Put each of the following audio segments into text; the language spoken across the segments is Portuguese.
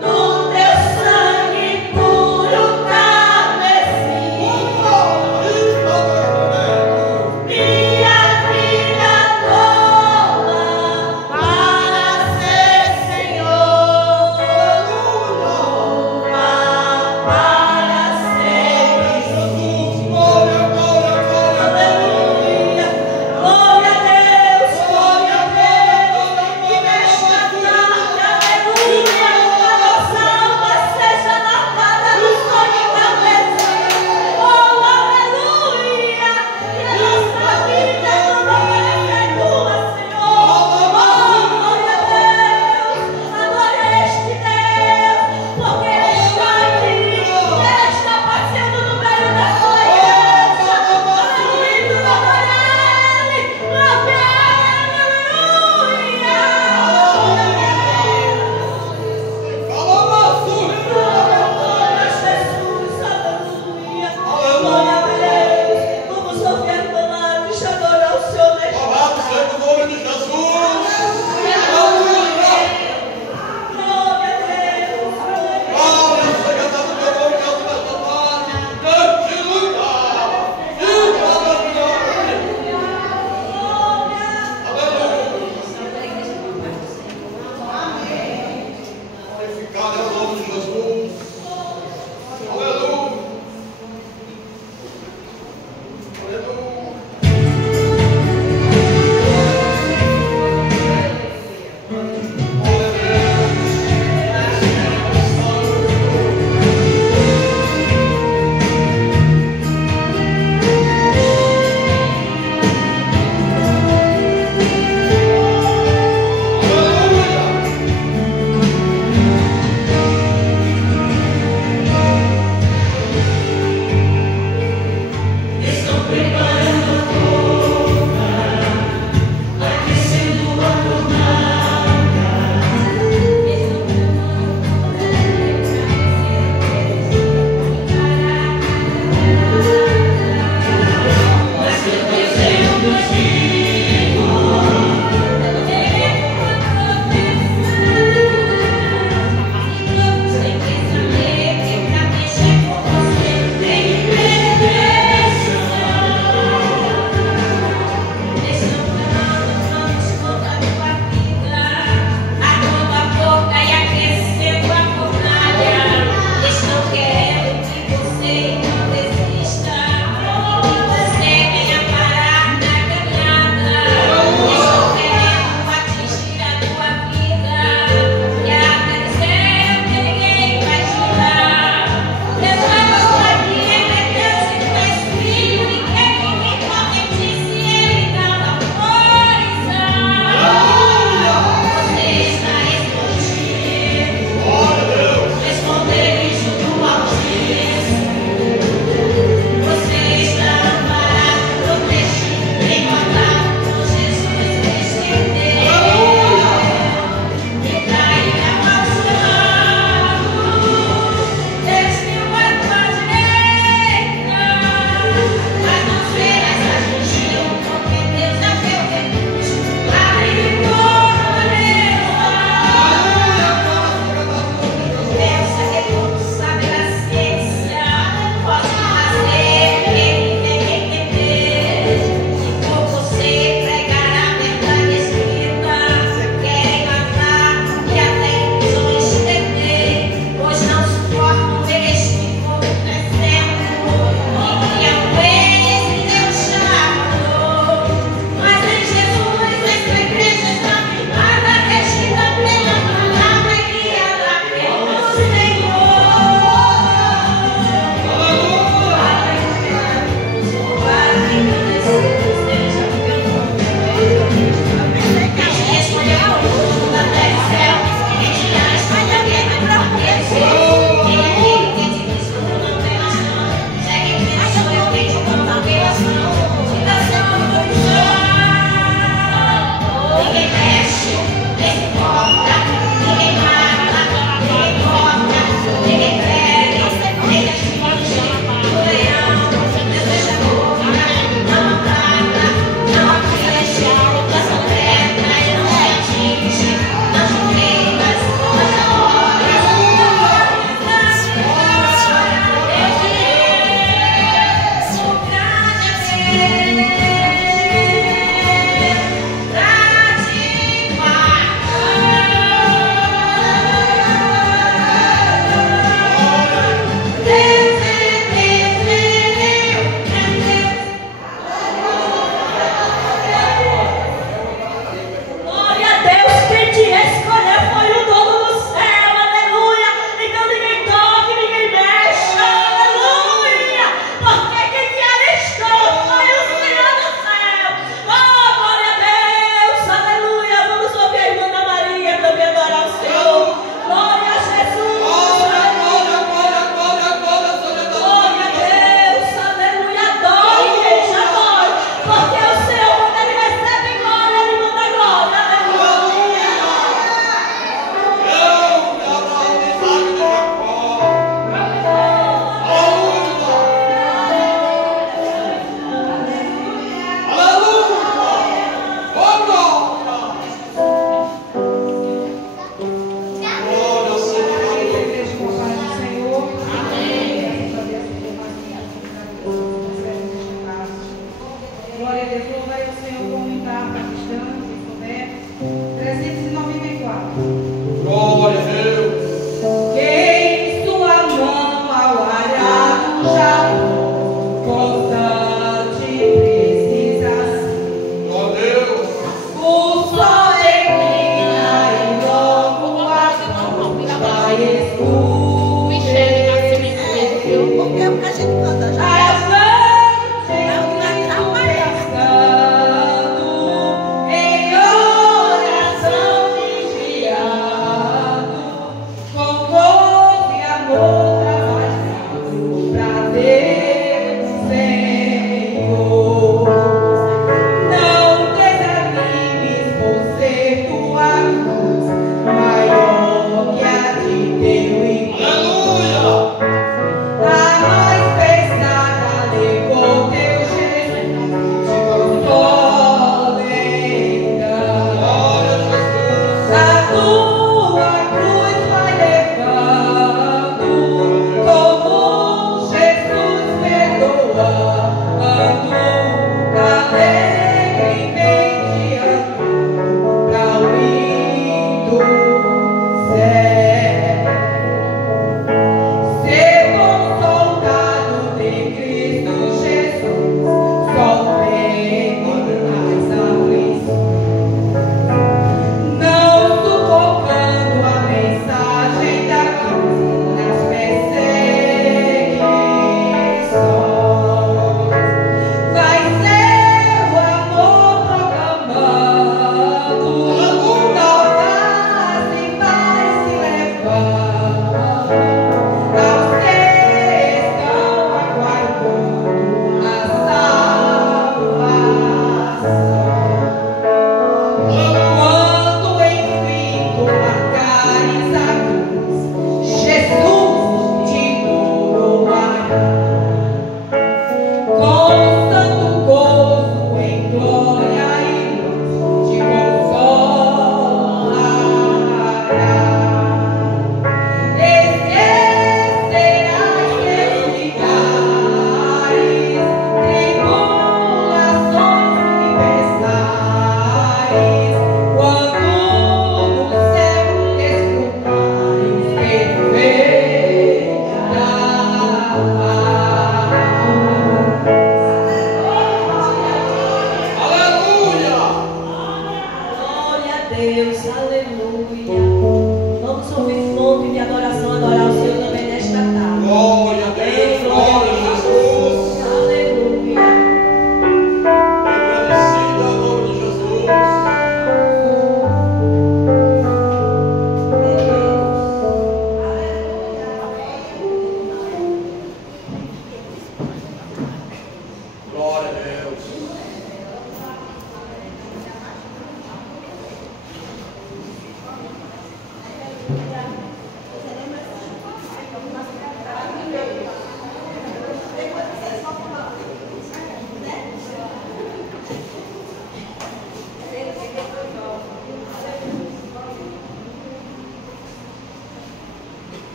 No teu sangue puro carmesim.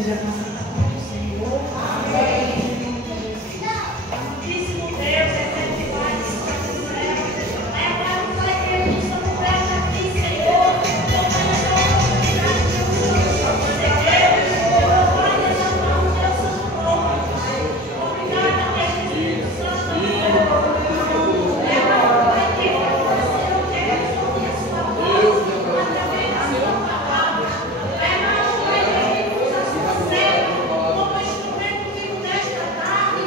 igreja possa estar com o Senhor. Amém. Amantíssimo Deus, eterno Pai do céu, é para o Pai que nos estamos perto aqui, Senhor. Tomando essa oportunidade de você, Deus. Pai, nessa mão, Deus, Santo nome, Pai. Obrigada, Deus, Espírito Santo. É para o Pai que você não quer responder a sua voz, através da sua palavra. É para o Pai que nos associamos como instrumento vivo nesta tarde.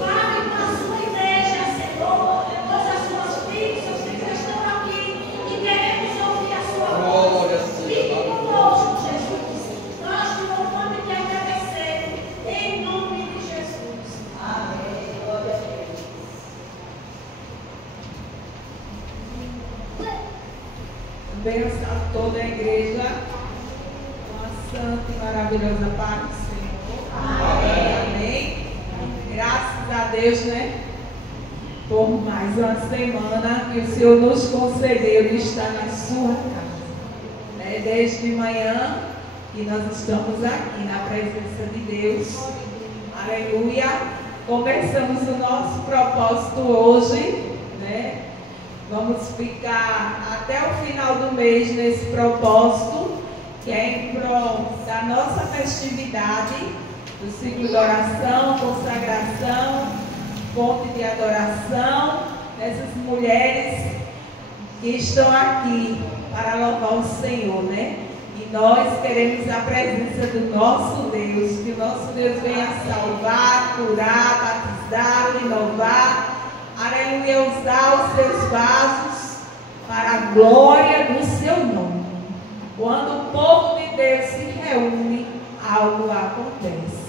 Fale com a sua igreja, Senhor. Todas as suas filhas, seus filhos que estão aqui e queremos ouvir a sua voz. Fique conosco, Jesus. Nós te louvamos e te agradecemos. Em nome de Jesus. Amém. Glória a Deus. Benção a toda a igreja, com a santa e maravilhosa paz do Senhor. Amém. Amém. Graças a Deus, né? Por mais uma semana que o Senhor nos concedeu de estar na sua casa. Né? Desde manhã que nós estamos aqui na presença de Deus. Aleluia. Começamos o nosso propósito hoje, né? Vamos ficar até o final do mês nesse propósito, que é em prol da nossa festividade, do ciclo de oração, consagração, fonte de adoração, dessas mulheres que estão aqui para louvar o Senhor, né? E nós queremos a presença do nosso Deus, que o nosso Deus venha salvar, curar, batizar, renovar. Aleluia, usar os seus vasos para a glória do seu nome. Quando o povo de Deus se reúne, algo acontece.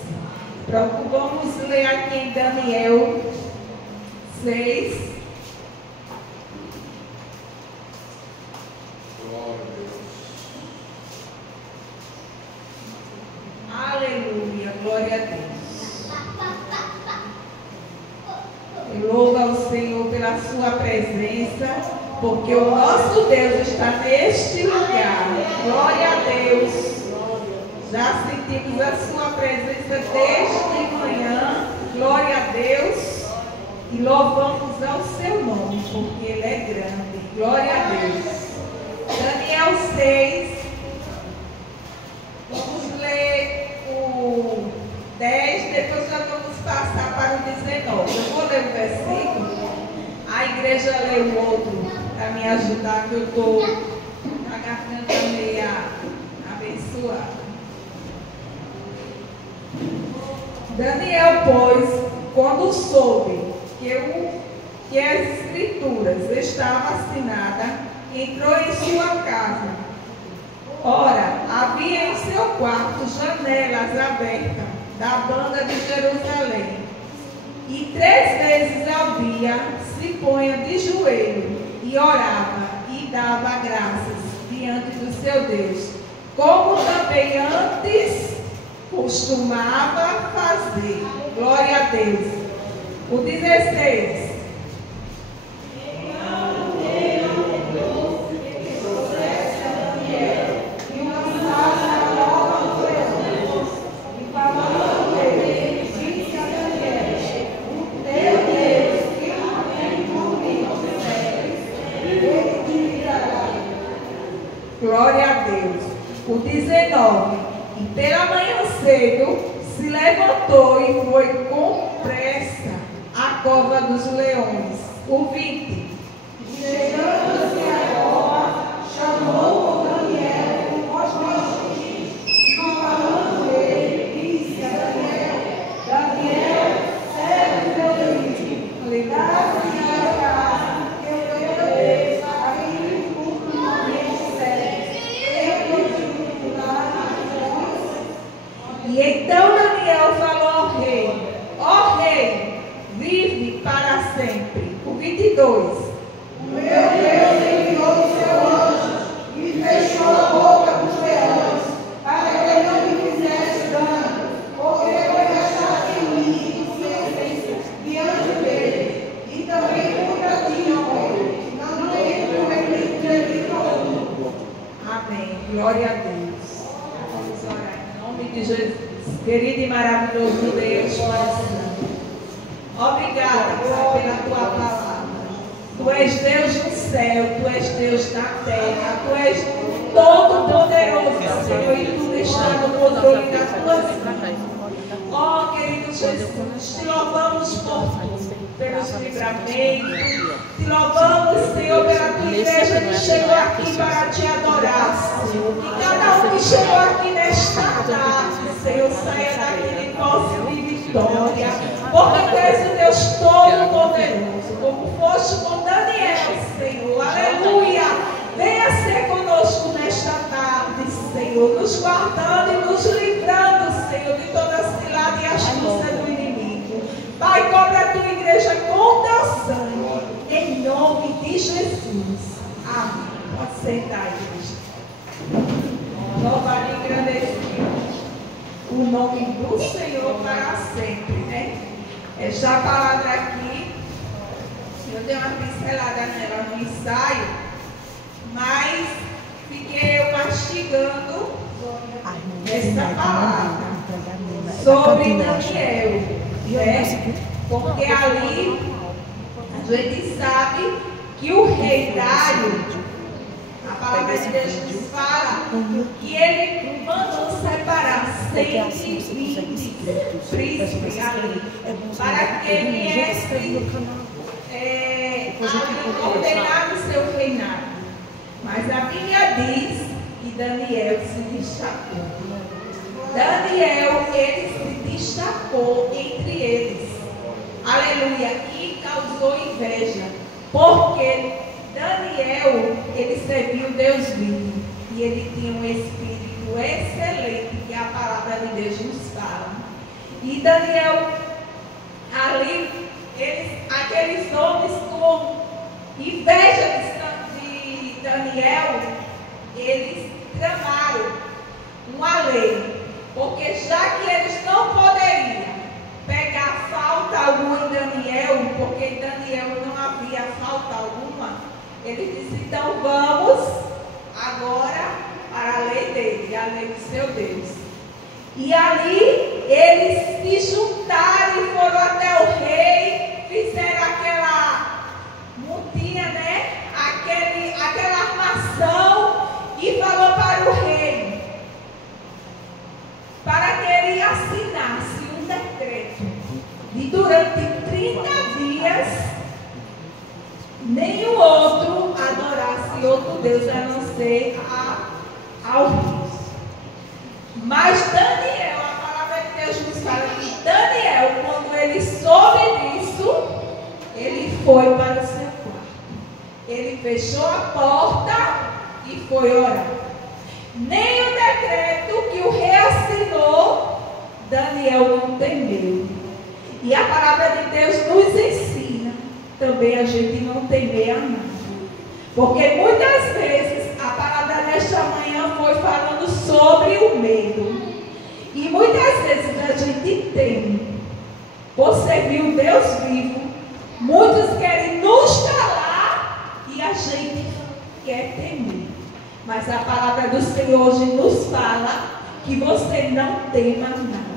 Vamos ler aqui em Daniel 6. Aleluia, glória a Deus. Eu louvo ao Senhor pela sua presença, porque o nosso Deus está neste lugar. Glória a Deus. Já sentimos a sua presença desde manhã. Glória a Deus. E louvamos ao seu nome, porque ele é grande. Glória a Deus. Daniel 6. Vamos ler o 10, depois já vamos passar para o 19. Eu vou ler o versículo, a igreja lê o outro, para me ajudar, que eu estou com a garganta meia abençoada. Daniel, pois, quando soube que as escrituras estavam assinadas, entrou em sua casa. Ora, havia em seu quarto janelas abertas da banda de Jerusalém, e 3 vezes ao dia se punha de joelho e orava e dava graças diante do seu Deus, como também antes costumava fazer. Glória a Deus. O 16. Glória a Deus. O 19. E pela manhã cedo se levantou e foi com pressa à cova dos leões. O 20. Chegando-se agora, chamou Daniel com voz forte, e falando ele, disse a Daniel: Daniel, servo de Deus, dá-se a casa, que o teu Deus, a quem continuamente serve, eu continuo lá na E então Daniel falou ao rei: ó rei, vive para sempre. O 22. O meu Deus enviou o seu anjo e fechou a boca dos leões, para que não me fizesse dano, porque foi achado em mim inocência diante dele, e também contra ti, ó rei, não tenho cometido delito algum. Amém. Glória a Deus. Vamos orar em nome de Jesus. Querido e maravilhoso Deus, Pai Santo. Obrigada, Pai, pela tua palavra. Tu és Deus no céu, tu és Deus na terra, tu és todo poderoso, Senhor, e tu está no controle das tuas vidas. Ó, querido Jesus, te louvamos por tudo, pelos livramentos, te louvamos, Senhor, pela tua igreja que chegou aqui para te adorar, Senhor. E cada um que chegou aqui nesta tarde, Senhor, saia daqui de posse de vitória, porque tu és o Deus todo-poderoso, como foste com Daniel, Senhor. Aleluia! Venha ser conosco nesta tarde, Senhor, nos guardando e nos livrando, Senhor, de toda a cilada e astúcia do inimigo. Pai, cobre a tua igreja com teu sangue, em nome de Jesus. Amém. Pode sentar, igreja. Louvado e agradecido o nome do Senhor para sempre, né? Esta palavra aqui, eu dei uma pincelada nela no ensaio, mas fiquei eu mastigando essa palavra sobre Daniel, né? Porque ali a gente sabe que o rei Dário, a palavra de Deus nos fala que ele mandou separar 120 príncipes ali para que viessem ordenar o seu reinado. Mas a Bíblia diz que Daniel se destacou. Daniel, ele se destacou entre eles. Aleluia. E causou inveja. Porque Daniel, ele serviu Deus vivo. E ele tinha um espírito excelente, que a palavra de Deus nos fala. E Daniel, ali, aqueles homens com inveja de Daniel, eles tramaram uma lei, porque já que eles não poderiam pegar falta alguma em Daniel, porque em Daniel não havia falta alguma, ele disse: então vamos agora para a lei dele, a lei do seu Deus. E ali eles se juntaram e foram até o rei, fizeram aquela mutinha, né? Aquela armação, e falou para o rei para que ele assinasse um decreto de durante 30 dias nenhum outro adorasse outro Deus a não ser ao rei. Mas Daniel, a palavra de Deus nos fala que Daniel, quando ele soube disso, ele foi para o seu quarto. Ele fechou a porta e foi orar. Nem o decreto que o rei assinou, Daniel não temeu. E a palavra de Deus nos ensina também a gente não temer a nada. Porque muitas vezes a palavra nesta manhã foi falando sobre o medo. E muitas vezes a gente teme por servir o Deus vivo. Muitos querem nos calar e a gente quer temer. Mas a palavra do Senhor hoje nos fala que você não tema nada.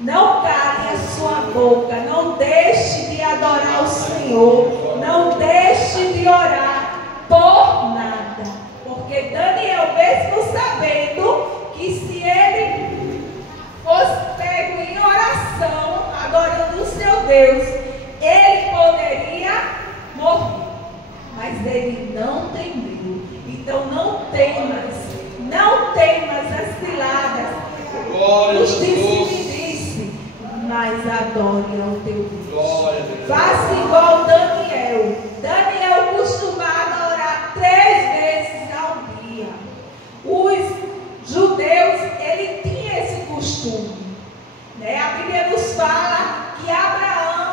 Não cale a sua boca. Não deixe de adorar o Senhor. Não deixe de orar por nada. Porque Daniel, mesmo sabendo que se ele fosse pego em oração, adorando o seu Deus, ele poderia morrer. Mas ele não temeu. Então não temas as ciladas. Os discípulos disse, mas adore ao teu Deus. Faça igual Daniel. Daniel costumava orar 3 vezes ao dia. Os judeus, ele tinha esse costume, né? A Bíblia nos fala que Abraão,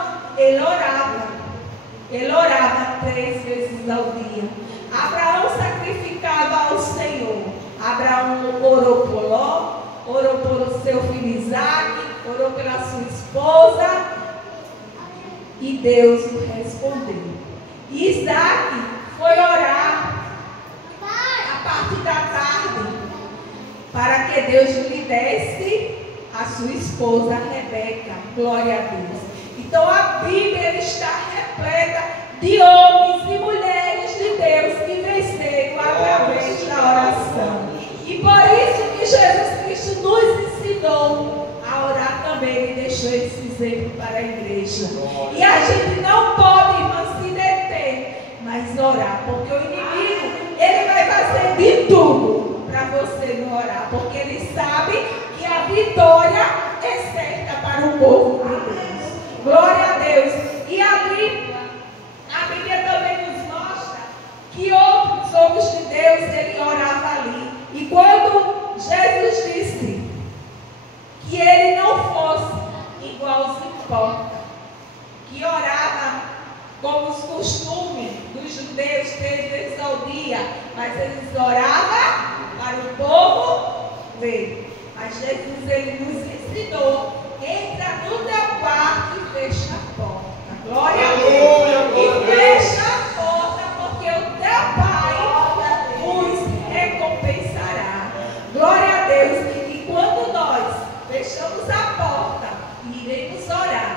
ele orava 3 vezes ao dia. Abraão sacrificava ao Senhor. Abraão orou por Ló, orou por seu filho Isaac, orou pela sua esposa, e Deus o respondeu. Isaac foi orar a partir da tarde para que Deus lhe desse a sua esposa Rebeca. Glória a Deus. Então a Bíblia está repleta de homens e mulheres de Deus que venceram através da oração. E por isso que Jesus Cristo nos ensinou a orar também. Ele deixou esse exemplo para a igreja. E a gente não pode, irmã, se deter, mas orar, porque o inimigo, ele vai fazer de tudo para você não orar, porque ele sabe que a vitória é certa para o povo de Deus. Glória a Deus. E ali, a Bíblia também nos mostra que outros homens de Deus, ele orava ali. E quando Jesus disse que ele não fosse igual aos hipócritas, que orava como os costumes dos judeus 3 vezes ao dia, mas eles oravam para o povo ver. Mas Jesus, ele nos ensinou: entra no teu quarto e fecha a porta. Glória a Deus. E fecha a porta, porque o teu Pai nos recompensará. Glória a Deus. E quando nós fechamos a porta e iremos orar,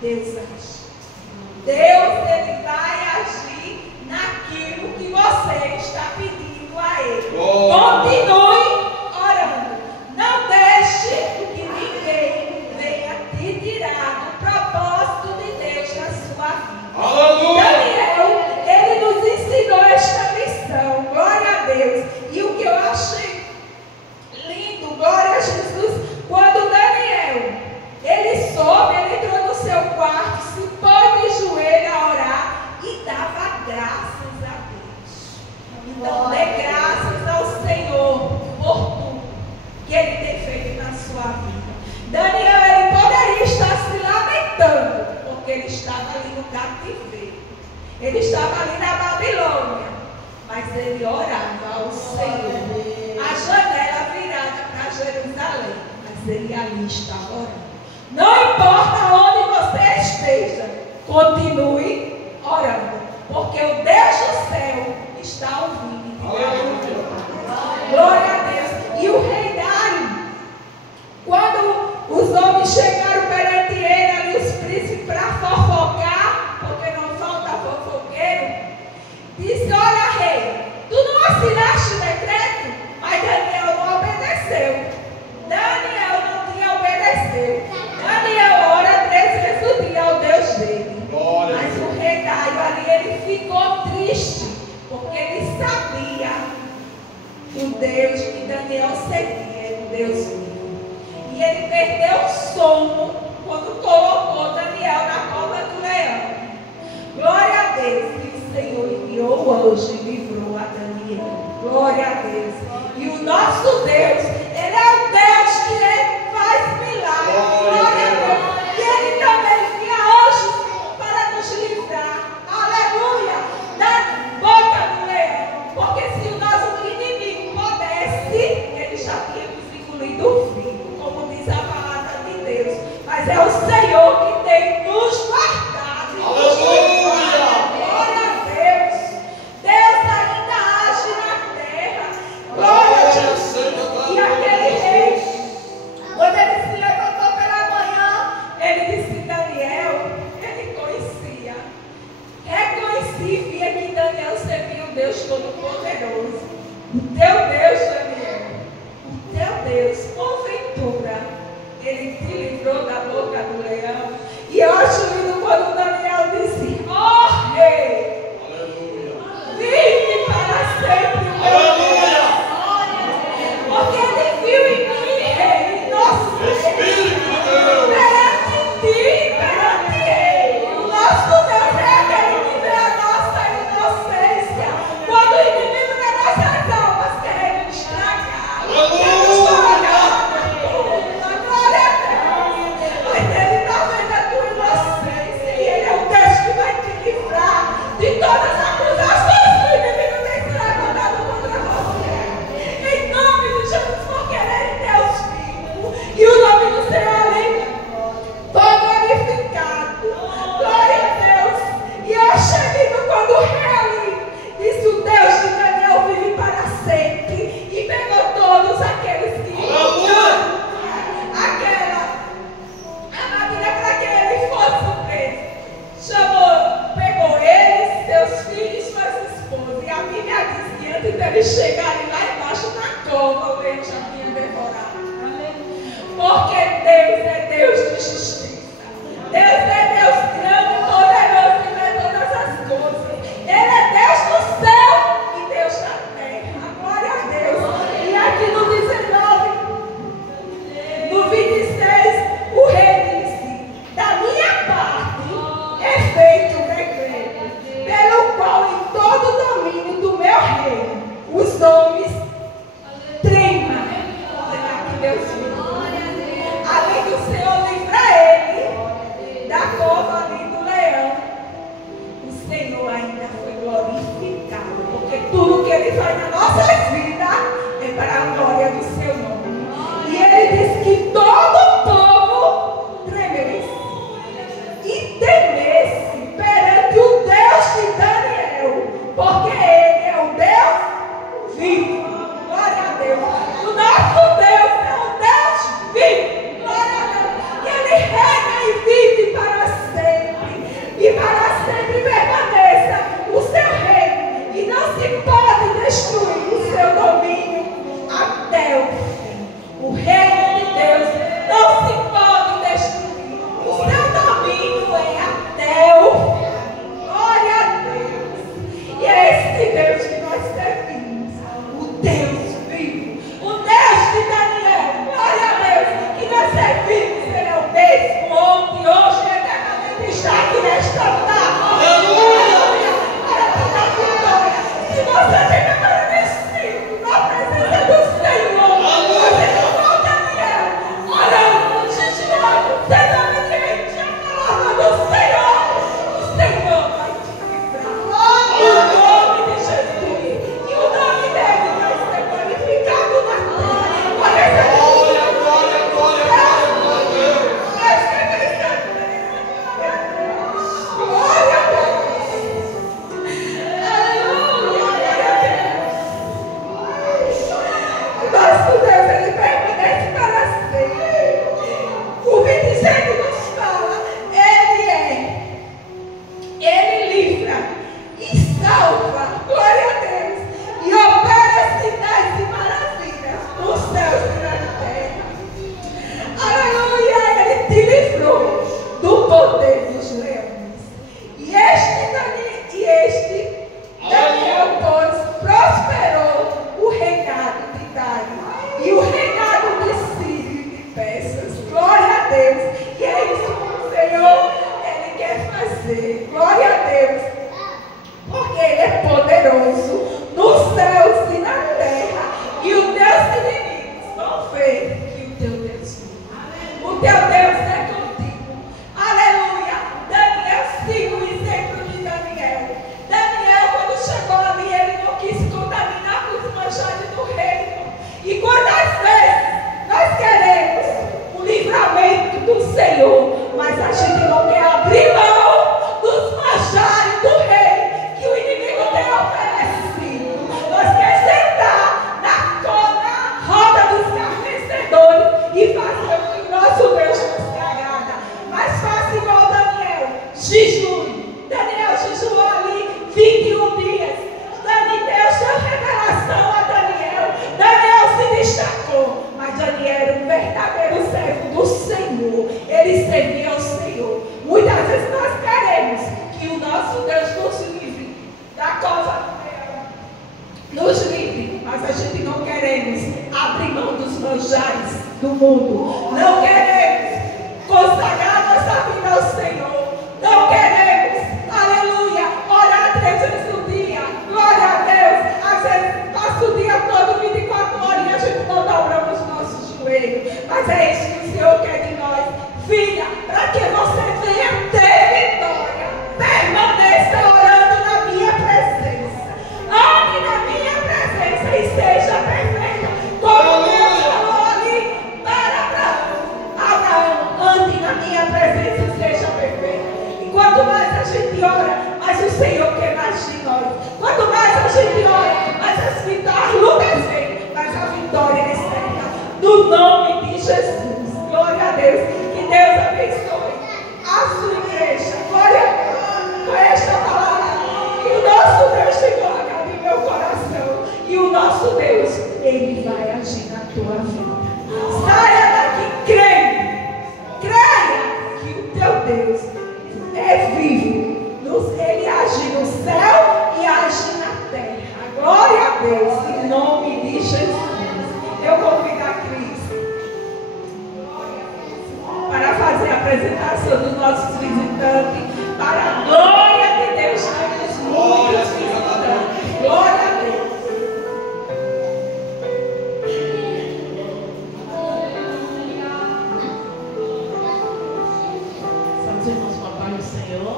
Deus age. Deus, ele vai agir naquilo que você está pedindo a ele. Continue orando. Não deixe que ninguém venha te tirar do propósito de Deus na sua vida. Aleluia! Daniel, ele nos ensinou esta lição. Glória a Deus. E o que eu achei lindo, glória a Jesus, quando Daniel, ele soube, ele entrou no seu quarto, se pôs de joelho a orar e dava graças a Deus. Então, dê graças ao Senhor por tudo que ele tem feito na sua vida. Daniel, ele poderia estar se lamentando, porque ele estava ali no cativeiro. Ele estava ali na Babilônia, mas ele orava ao Senhor. A janela virada para Jerusalém, mas ele ali estava orando. Não importa onde você esteja, continue orando, porque o Deus do céu está ouvindo. Glória a Deus. E o rei Dário, quando os homens chegaram perante ele, ali os príncipes, para fofocar, porque não falta fofoqueiro, disse: olha, rei, tu não assinaste o decreto? Mas Daniel não obedeceu. Daniel não tinha obedecido. Daniel ora 3 vezes o dia ao Deus dele. Mas o rei Dário ali, ele ficou triste, porque ele sabia que o Deus que Daniel servia era o Deus vivo. E ele perdeu o sono quando colocou Daniel na cova do leão. Glória a Deus, que o Senhor enviou o anjo e livrou a Daniel. Glória a Deus. E o nosso Deus, ele é o Deus que ele faz milagres. Glória a Deus. E ele também envia anjos para nos livrar. Aleluia. Da boca do leão. Porque se o nosso inimigo pudesse, ele já tinha nos engolido o fio, como diz a palavra de Deus. Mas é o Senhor que tem nos guardado. Aleluia. Glória a Deus. Deus ainda age na terra. Glória a Deus. E aquele rei, quando ele se levantou pela manhã, ele disse: Daniel, ele reconhecia e via que Daniel servia o Deus Todo-Poderoso. O teu Deus, Daniel, o teu Deus, porventura, ele te livrou da boca do leão. E eu acho lindo quando Daniel disse: ó rei, vive para sempre o meu Deus. Porque ele viu em mim, rei, inocente, perante ti, perante ele. O nosso Deus é aquele que vê a nossa inocência. Quando o inimigo das nossas almas quer nos estragar, quer nos colocar na cruz, glória a Deus. Mas ele está vendo a tua inocência e ele sempre nos fala, Ele livra e salva, glória a Deus, e opera sinais e maravilhas nos céus e na terra. Aleluia, Ele te livrou do poder dos leões. E este Daniel, pois, prosperou o reinado de Dário e o reinado de Sírio e de Persas. Glória a Deus. E é isso que o Senhor, Ele quer fazer. Glória a Deus. Porque Ele é poderoso nos céus e na terra. E os teus inimigos vão ver que o teu Deus vive. O teu Deus é contigo. Aleluia. Daniel, siga o exemplo de Daniel. Daniel, quando chegou ali, ele não quis contaminar com os manjares do reino. E quantas vezes nós queremos o livramento do Senhor, mas a gente não quer abrir mão dos manjares do rei que o inimigo tem oferecido. Nós queremos sentar na roda dos carnecedores e fazer o que o nosso Deus nos agrada. Mas faça igual Daniel, jejue. Daniel jejuou ali 21 dias. Deus deu revelação a Daniel. Daniel se destacou, mas Daniel era um verdadeiro servo do Senhor. Ele servia ao Senhor. Muitas vezes nós queremos que o nosso Deus nos livre da cova do leão, nos livre, mas a gente não queremos abrir mão dos manjares do mundo. Não queremos consagrar nossa vida ao Senhor. Não queremos, aleluia, orar 3 vezes no dia. Glória a Deus. Às vezes passa o dia todo, 24 horas, e a gente não dobramos os nossos joelhos. Mas é isso que o Senhor quer de nós. Filha, para que você venha ter vitória, permaneça orando na minha presença. Ande na minha presença e seja perfeita. Como Deus falou ali para Abraão, ande na minha presença e seja perfeita. E quanto mais a gente ora, mais o Senhor quer mais de nós. Quanto mais a gente ora, mais as lutas vêm, mais a vitória é certa. No nome de Jesus. Glória a Deus. Que Deus abençoe a sua igreja. Glória a Deus. Com esta palavra, que o nosso Deus tem colocado em meu coração. E o nosso Deus, Ele vai agir na tua vida. Saia daqui crendo. Creia que o teu Deus é vivo. Ele age no céu e age na terra. Glória a Deus, em nome de Jesus. Eu convido a Cris para fazer a apresentação dos nossos visitantes. Para a glória de Deus, temos muitos visitantes. Glória a Deus. São os irmãos com a paz do Senhor.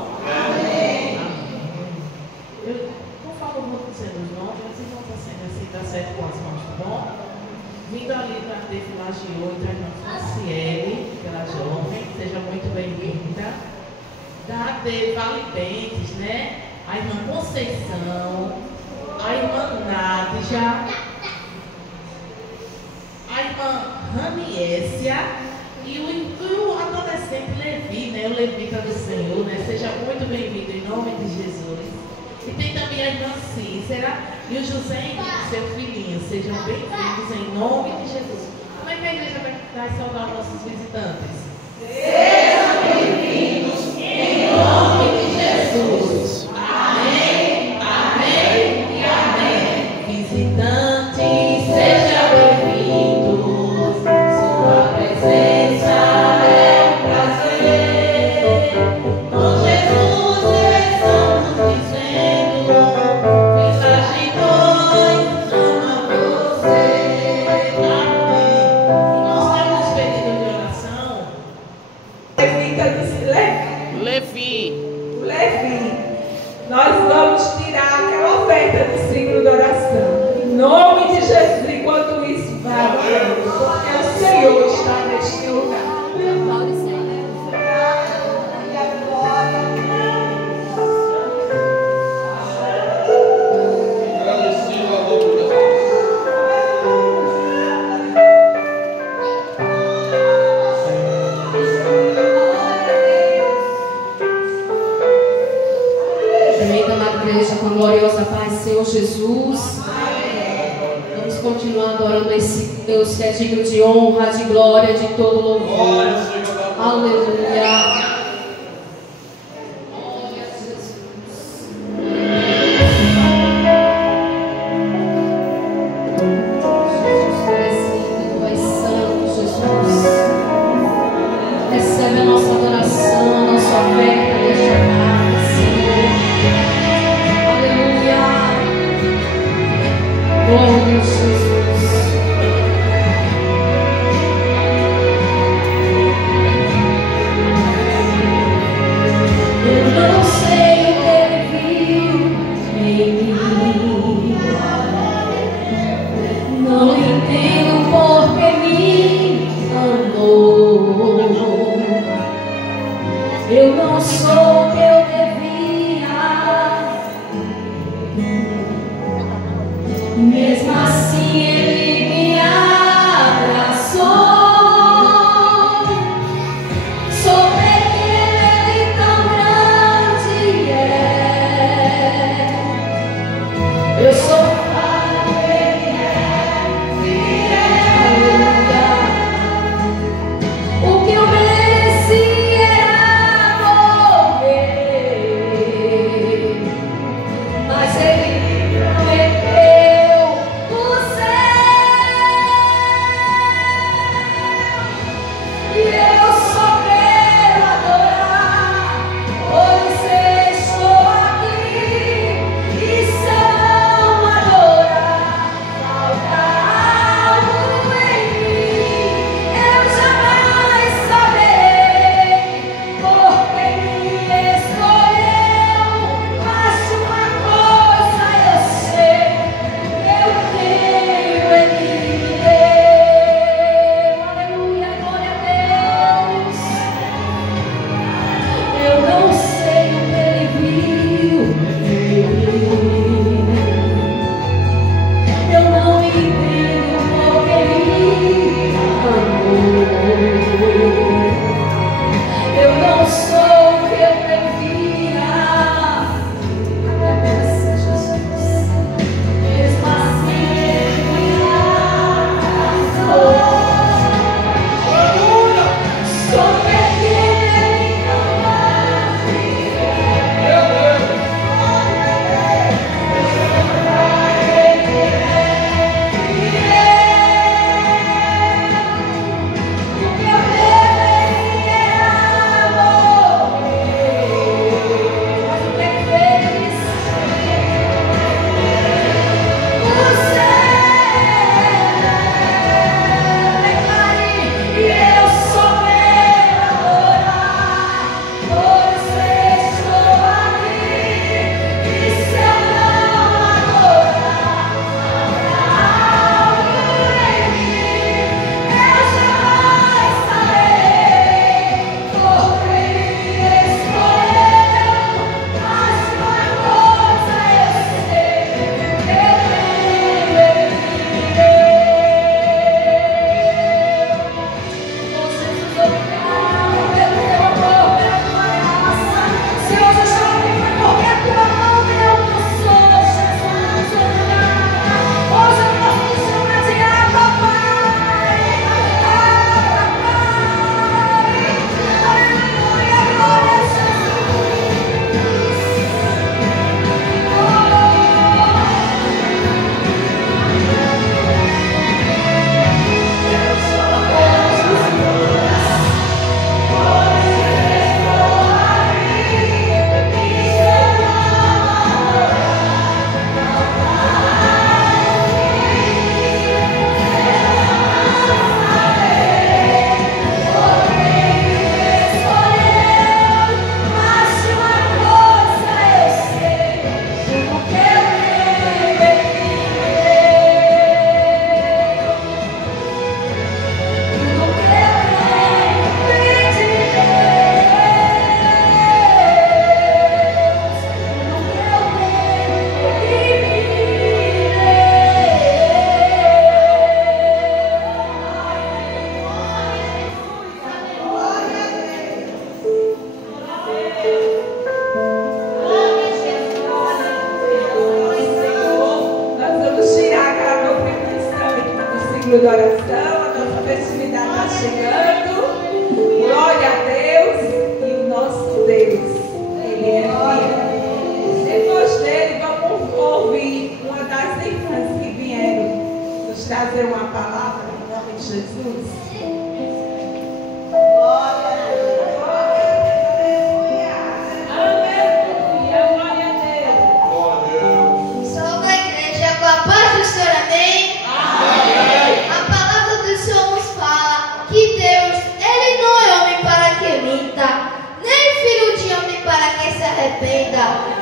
Por favor, vou dizer os nomes, os irmãos assim, dá certo com as mãos, tá bom? Vindo ali da Defilagiou, da irmã Franciele, aquela jovem, seja muito bem-vinda. Da de Vale Bentes, né? A irmã Conceição, a irmã Nádja, a irmã Raniécia e o adolescente Levi, né? O Levita do Senhor, né? Seja muito bem-vindo em nome de Jesus. E tem também a irmã Cícera e o José Henrique, seu filhinho. Sejam bem-vindos em nome de Jesus. Como é que a igreja vai saudar os nossos visitantes? Sejam bem-vindos em nome de Jesus. Amém, amém e amém. Visitantes, sejam bem-vindos. Sua presença é um prazer. Com Jesus estamos dizendo, mensagem nós ama você. Amém. Nós temos pedido de oração. Levi. Nós vamos tirar aquela oferta do ciclo de oração. Em nome de Jesus, enquanto isso vai adorando, porque o Senhor está neste lugar. Senhor Jesus. Vamos continuar adorando esse Deus que é digno de honra, de glória, de todo louvor. Aleluia. Recebe a nossa adoração, a nossa oferta nesta tarde, Senhor. Aleluia. Glória a Jesus. Eu não sei o que Ele viu em mim. Não entendo por que me amou. Eu não sou o que eu devia, mesmo assim Ele me abraçou. Sou pequeno, Ele tão grande é. Eu sou falho, Ele é fiel. O que eu mereci era morrer. culto de oração, a nossa festividade está chegando. Glória a Deus e o nosso Deus, Ele é fiel. Depois dele, vamos ouvir uma das irmãs que vieram nos trazer uma palavra em nome de Jesus.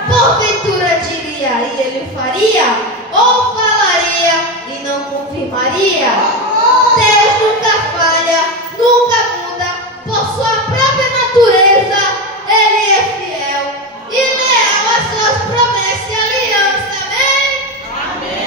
Porventura diria e ele faria, ou falaria e não confirmaria. Deus nunca falha, nunca muda, por sua própria natureza, Ele é fiel e leal às suas promessas e alianças. Amém?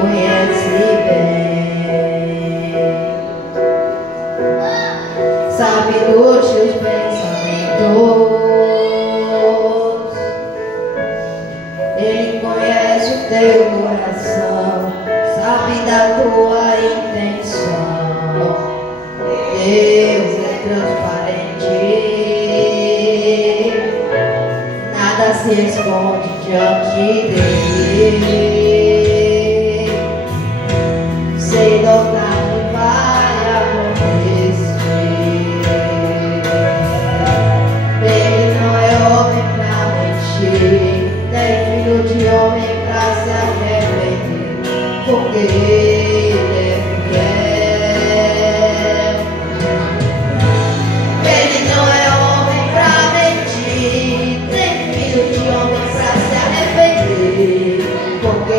Conhece bem, sabe dos teus pensamentos, Ele conhece o teu coração, sabe da tua intenção. Deus é transparente, nada se esconde diante dele. Sei notar que vai acontecer. Ele não é homem pra mentir, nem filho de homem pra se arrepender, porque ele é fiel. Ele não é homem pra mentir, nem filho de homem pra se arrepender, porque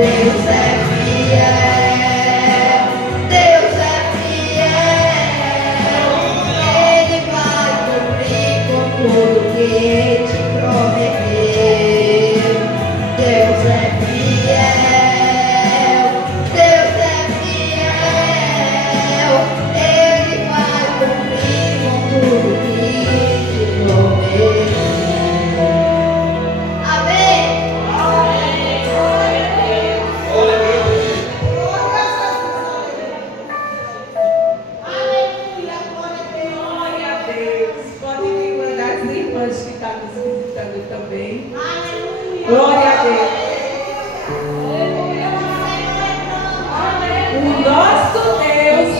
Deus é fiel, Deus é fiel, Ele vai cumprir com tudo que te prometeu. Deus é fiel, Deus é fiel, Ele vai cumprir com tudo que te prometeu. Amém. Glória a Deus. Pode vir uma das irmãs que está nos visitando também. Glória a Deus. O nosso Deus,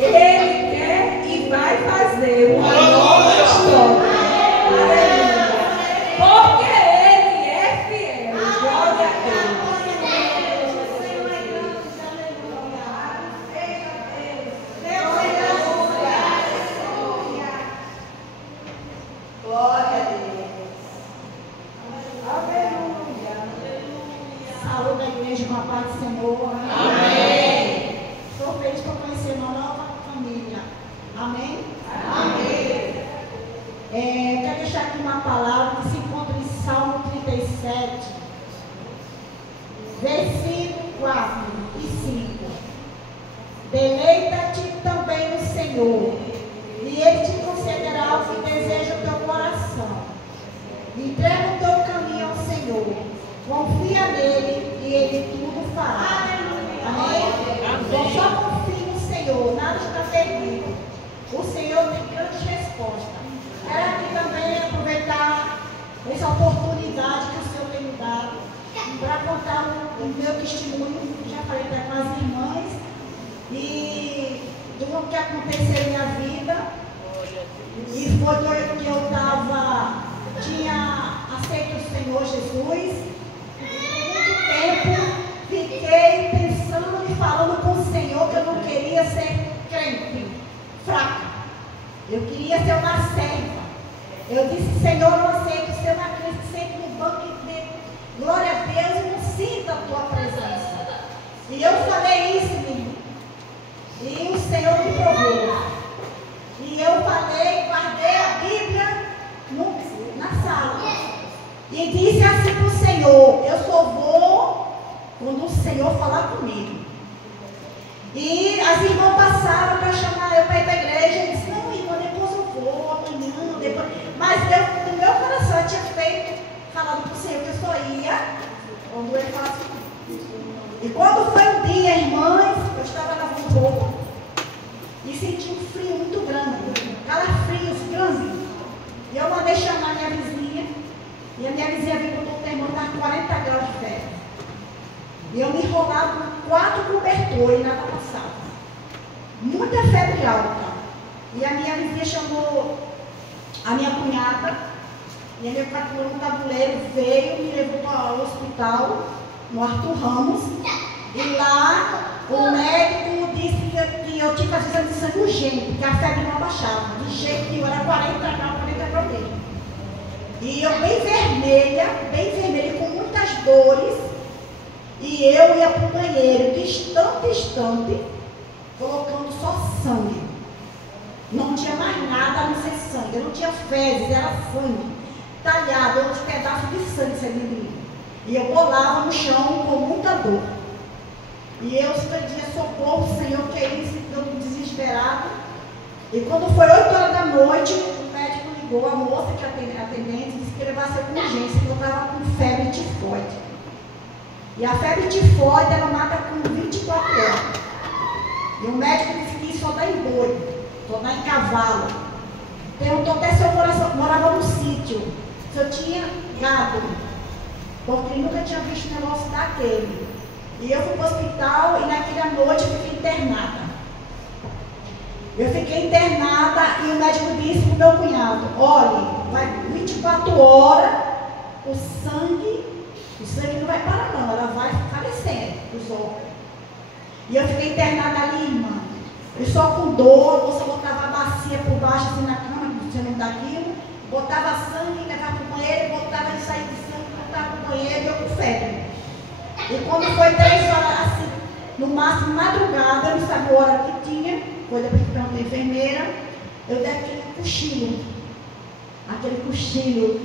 Ele quer e vai fazer uma nova história. Aleluia. Porque Ele é fiel. Glória a Deus. Glória a Deus. Aleluia. Saúde a igreja com a paz do Senhor. Amém. Estou feliz por conhecer uma nova família. Amém? Amém. Quero deixar aqui uma palavra que se encontra em Salmo 37, versículo 4 e 5. Deleita-te também no Senhor, e Ele te concederá o que deseja o teu coração. Entrega o teu caminho ao Senhor, confia nele e Ele tudo fará. Amém? Então só confie no Senhor, nada está perdido. O Senhor tem grandes respostas. Quero aqui também aproveitar essa oportunidade que o Senhor tem me dado para contar o meu testemunho, já falei até com as irmãs, e do que aconteceu em minha vida. E foi que eu tinha aceito o Senhor Jesus. E por muito tempo fiquei pensando e falando com o Senhor que eu não queria ser crente, fraca. Eu queria ser uma serva. Eu disse, Senhor, eu não aceito ser uma crente que sempre no banco e dentro. Glória a Deus, eu não sinto a tua presença. E eu falei isso, menino. E o Senhor me provou. E eu falei, guardei a Bíblia na sala. E disse assim para o Senhor, eu só vou quando o Senhor falar comigo. E as irmãs passaram para chamar eu para ir para a igreja. Eu disse, não, irmã, depois eu vou, amanhã, depois. Mas eu, no meu coração, eu tinha feito, falando para o Senhor que eu só ia quando ele falasse comigo. E quando foi um dia, irmãs, eu estava lavando roupa e senti um frio muito grande, calafrios grandes. E eu mandei chamar minha vizinha, e a minha vizinha veio com o termômetro a 40 graus de febre. E eu me enrolava com 4 cobertores e nada passava. Muita febre alta. E a minha vizinha chamou a minha cunhada, e a minha cunhada no tabuleiro veio, me levou para o hospital, no Arthur Ramos, e lá o médico disse que eu tinha que fazer exame de sangue urgente, que a febre não abaixava, de jeito nenhum, era 40 graus mesmo. E eu bem vermelha, com muitas dores, e eu ia para o banheiro, distante, colocando só sangue. Não tinha mais nada a não ser sangue, eu não tinha fezes, era sangue, talhado, uns pedaços de sangue saindo de mim. E eu bolava no chão com muita dor. E eu pedia socorro, Senhor, que é isso, eu desesperado. E quando foi 8 horas da noite, o médico ligou, a moça que atendente disse que levasse eu com urgência, que eu estava com febre tifoide. E a febre tifoide, ela mata com 24 horas. E o médico disse que isso só dá em boi, só dá em cavalo. Perguntou até se eu morava no sítio, se eu tinha gado, porque nunca tinha visto um negócio daquele. E eu fui para o hospital e naquela noite eu fiquei internada. Eu fiquei internada e o médico disse para o meu cunhado, olha, vai 24 horas, o sangue não vai parar não, ela vai falecendo, os órgãos. E eu fiquei internada ali, irmã. Eu só com dor, a moça botava a bacia por baixo assim na cama, não daquilo, botava sangue, levava para o banheiro, botava e saía de sangue, botava para o banheiro e eu com febre. E quando foi 3 horas, assim, no máximo madrugada, eu não sabia a hora que tinha, foi depois que perguntei a enfermeira, eu dei aquele cochilo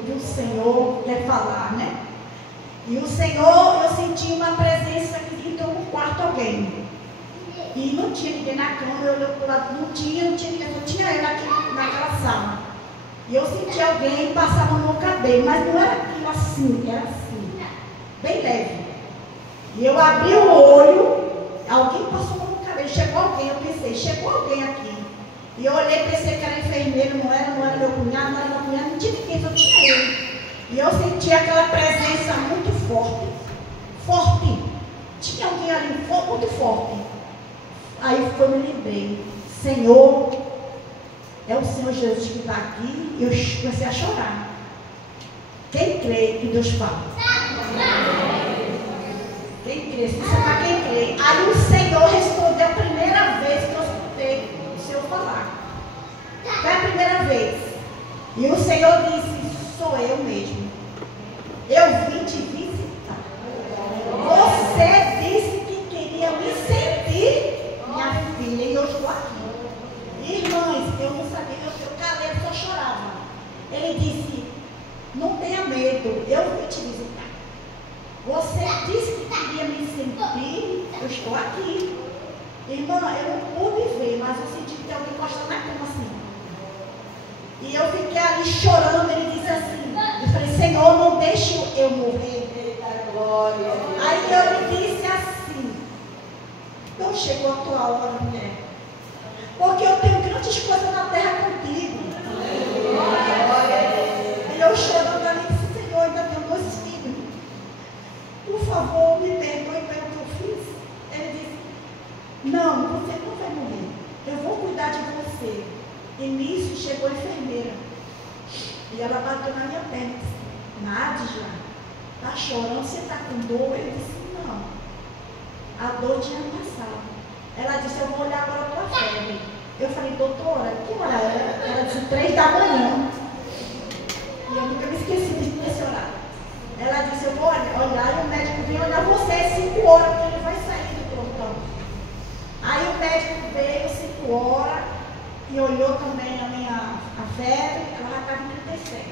que o Senhor quer falar, né? E o Senhor, eu senti uma presença que entrou no quarto alguém. E não tinha ninguém na cama, eu olhei para o lado, não tinha ninguém, só tinha eu naquela sala. E eu senti alguém passar no meu cabelo, mas não era aquilo assim, era assim, bem leve. E eu abri o olho, alguém passou no meu cabelo, chegou alguém, eu pensei, chegou alguém aqui. E eu olhei, pensei que era enfermeiro, não era meu cunhado, não tinha ninguém, só tinha ele. E eu senti aquela presença muito forte. Tinha alguém ali muito forte. Aí foi, me lembrei, Senhor, é o Senhor Jesus que está aqui. E eu comecei a chorar. Quem crê que Deus fala? Quem crê? Se você está quem crê. Aí o Senhor respondeu a primeira vez que eu escutei o Senhor falar. Foi a primeira vez. E o Senhor disse, sou eu mesmo. Eu vim te visitar. Você disse que queria me sentir, minha filha, e eu estou aqui. Irmãs, eu não sabia, eu calei, eu só chorava. Ele disse, não tenha medo, eu vim te visitar. Você disse que queria me sentir, eu estou aqui. Irmã, eu não pude ver, mas eu senti que tem alguém encostado na cama assim. E eu fiquei ali chorando, ele disse assim, eu falei, Senhor, não deixe eu morrer. Aí eu lhe disse assim, não chegou a tua hora, mulher, porque eu tenho grandes coisas na terra contigo. E eu chorando ali, disse, Senhor, ainda tenho 2 filhos. Por favor, me perdoe pelo que eu fiz. Ele disse, não, você não vai morrer. Eu vou cuidar de você. E nisso chegou a enfermeira. E ela bateu na minha perna e disse, Nádia, está chorando, você está com dor? Eu disse, não. A dor tinha passado. Ela disse, eu vou olhar agora a tua febre. Eu falei, doutora, que hora era? Ela disse, 3 da manhã. E eu nunca me esqueci desse horário. Ela disse, eu vou olhar e o médico vem olhar você às 5 horas, porque ele vai sair do plantão. Aí o médico veio 5 horas e olhou também a febre, ela já estava em 37.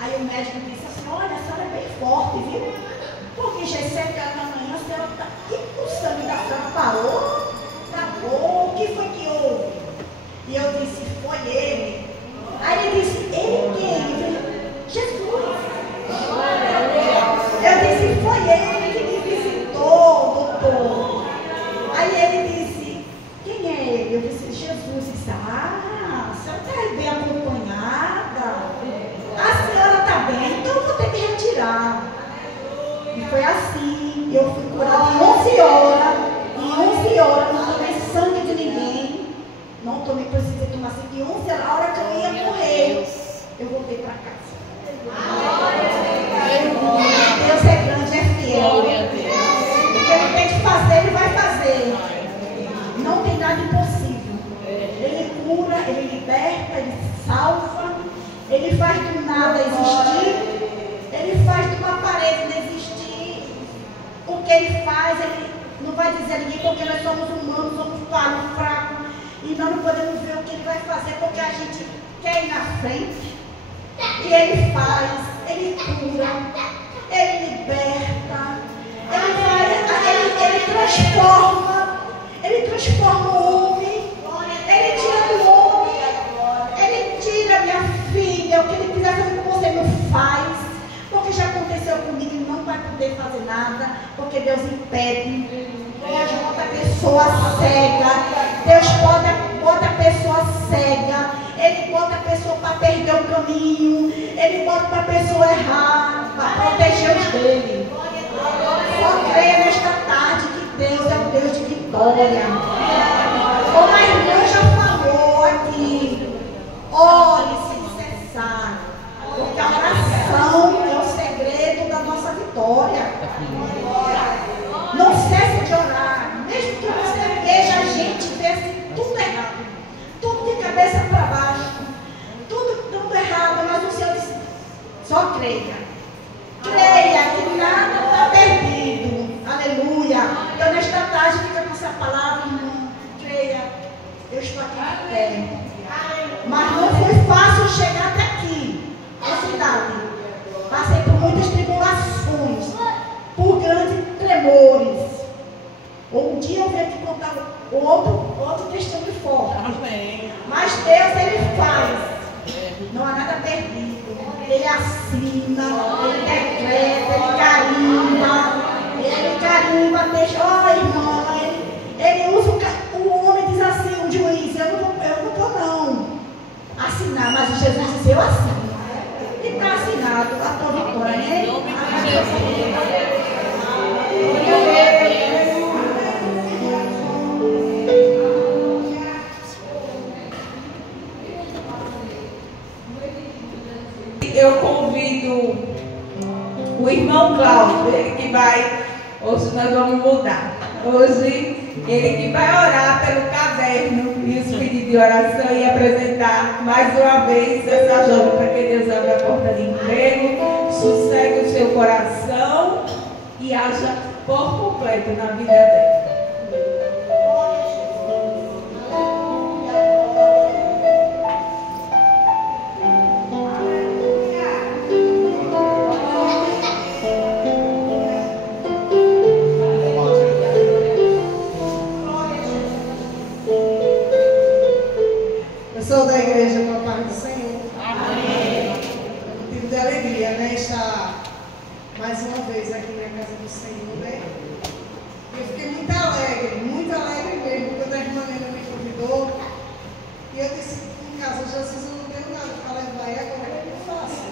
Aí o médico disse assim, olha, a senhora é bem forte, viu? Porque já é 7 horas da manhã, a senhora está... E o sangue da senhora parou? Acabou, o que foi que houve? E eu disse, foi ele. Aí ele disse, ele quem? Jesus. Eu disse, foi ele que me visitou, doutor. Aí ele disse, quem é ele? Eu disse, Jesus. Ele disse, a senhora está bem acompanhada. A senhora está bem, então eu vou ter que retirar. E foi assim, eu fui curada em 11 horas. Em 11 horas, não tomei sangue de ninguém. Não tomei, precisei tomar sangue. Em 11 horas, a hora que eu ia morrer, eu voltei para casa. Deus é grande, é fiel. O que ele tem que fazer, ele vai fazer. Não tem nada impossível. Ele cura, ele liberta, ele salva. Ele faz do nada existir. Ele faz de uma parede não existir. O que ele faz, ele não vai dizer a ninguém, porque nós somos humanos, somos falhos, fracos. E nós não podemos ver o que ele vai fazer, porque a gente quer ir na frente. E ele faz, ele cura, ele liberta, ele transforma o homem, ele tira do homem, ele tira minha filha, o que ele quiser fazer com você não faz, porque já aconteceu comigo, ele não vai poder fazer nada, porque Deus impede. Deus bota a pessoa cega, Deus bota a pessoa cega, Ele bota a pessoa para perder o caminho, Ele bota para a pessoa errar, para proteger os dele. Só creia nesta tarde que Deus é um Deus de vitória. Como a irmã já falou aqui, ore sem cessar, porque a oração é o segredo da nossa vitória. Não cesse de orar, mesmo que você veja a gente ver tudo errado, tudo de cabeça para baixo, tudo errado, mas o Senhor diz, só creia. Creia que nada está estou aqui de pé. Mas não foi fácil chegar até aqui, a cidade. Passei por muitas tribulações, por grandes tremores. Um dia eu venho aqui contar outro testemunho forte. Amém. Mas Deus, Ele faz. Não há nada perdido. Ele assina, Ele decreta, Ele carimba, deixa. Ó, irmã, Ele usa o homem, diz assim, o juiz, eu não vou não assinar, mas Jesus disse, eu assino. E está assinado a tua vitória, né? Eu convido o irmão Cláudio, ele que vai, hoje nós vamos mudar. Hoje, ele que vai orar pelo caderno e os pedidos de oração e apresentar mais uma vez essa jovem para que Deus abra a porta de emprego, sossegue o seu coração e haja por completo na vida dela. Sou da igreja com a paz do Senhor. Amém. Motivo de alegria, né? Estar mais uma vez aqui na casa do Senhor, né? Eu fiquei muito alegre mesmo, quando a irmã Nena me convidou. E eu disse em casa, Jesus, eu não tenho nada para levar, e agora o que eu faço?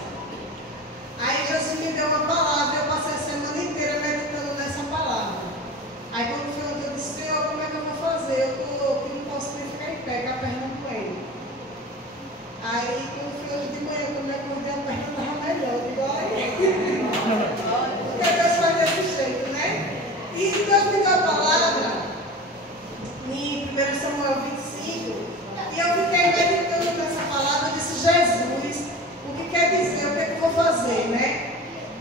Aí Jesus me deu uma palavra, eu passei a semana inteira meditando nessa palavra. Aí quando foi ontem, eu disse, Senhor, como é que eu vou fazer? Eu não posso nem ficar em pé, com a perna doendo. Aí, quando foi hoje de manhã, quando eu acordei, a perna estava melhor. Eu digo, olha, porque Deus faz desse jeito, né? E Deus me deu a palavra em 1 Samuel 25, e eu fiquei meditando nessa palavra, eu disse, Jesus, o que quer dizer, o que é que eu vou fazer, né?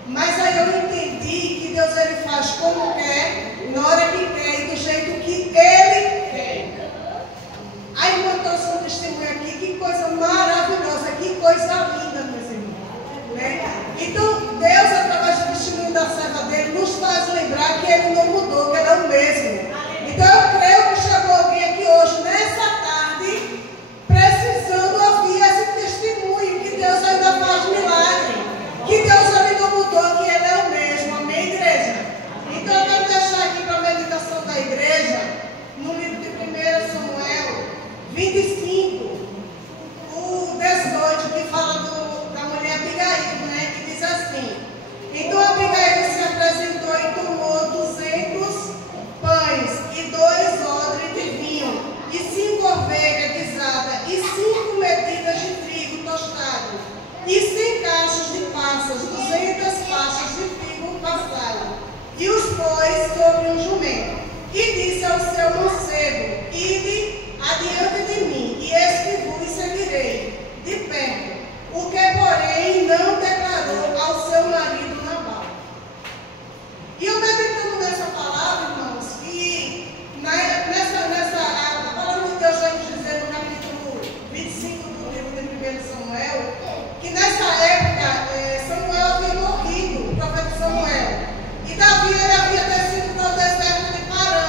Mas aí eu entendi que Deus, Ele faz como quer, na hora que quer e do jeito que Ele quer. A irmã trouxe um testemunho aqui, que coisa maravilhosa, que coisa linda, meus irmãos. Né? Então, Deus, através do testemunho da serva dele, nos faz lembrar que Ele não mudou, que Ele é o mesmo. Então, eu creio que chegou alguém aqui hoje, nessa tarde, precisando ouvir esse testemunho, que Deus ainda faz milagre, que Deus ainda não mudou, que Ele é o mesmo. Amém, igreja? Então, eu quero deixar aqui para a meditação da igreja, no livro de 1 Samuel 25, o 18, que fala da mulher Abigail, né? Que diz assim: então Abigail se apresentou e tomou 200 pães e 2 odres de vinho, e 5 ovelhas guisadas, e 5 medidas de trigo tostado, e 100 cachos de passas, 200 faixas de trigo passado, e os pôs sobre um jumento, e disse ao seu mancebo: ide adiante de mim, e eis que vos seguirei de perto, o que, porém, não declarou ao seu marido Nabal. E eu meditando nessa palavra, irmãos, que a palavra de Deus vai nos dizer no capítulo 25 do livro de 1 Samuel, que nessa época Samuel havia morrido, o profeta Samuel, e Davi ele havia descido para o deserto de Parã.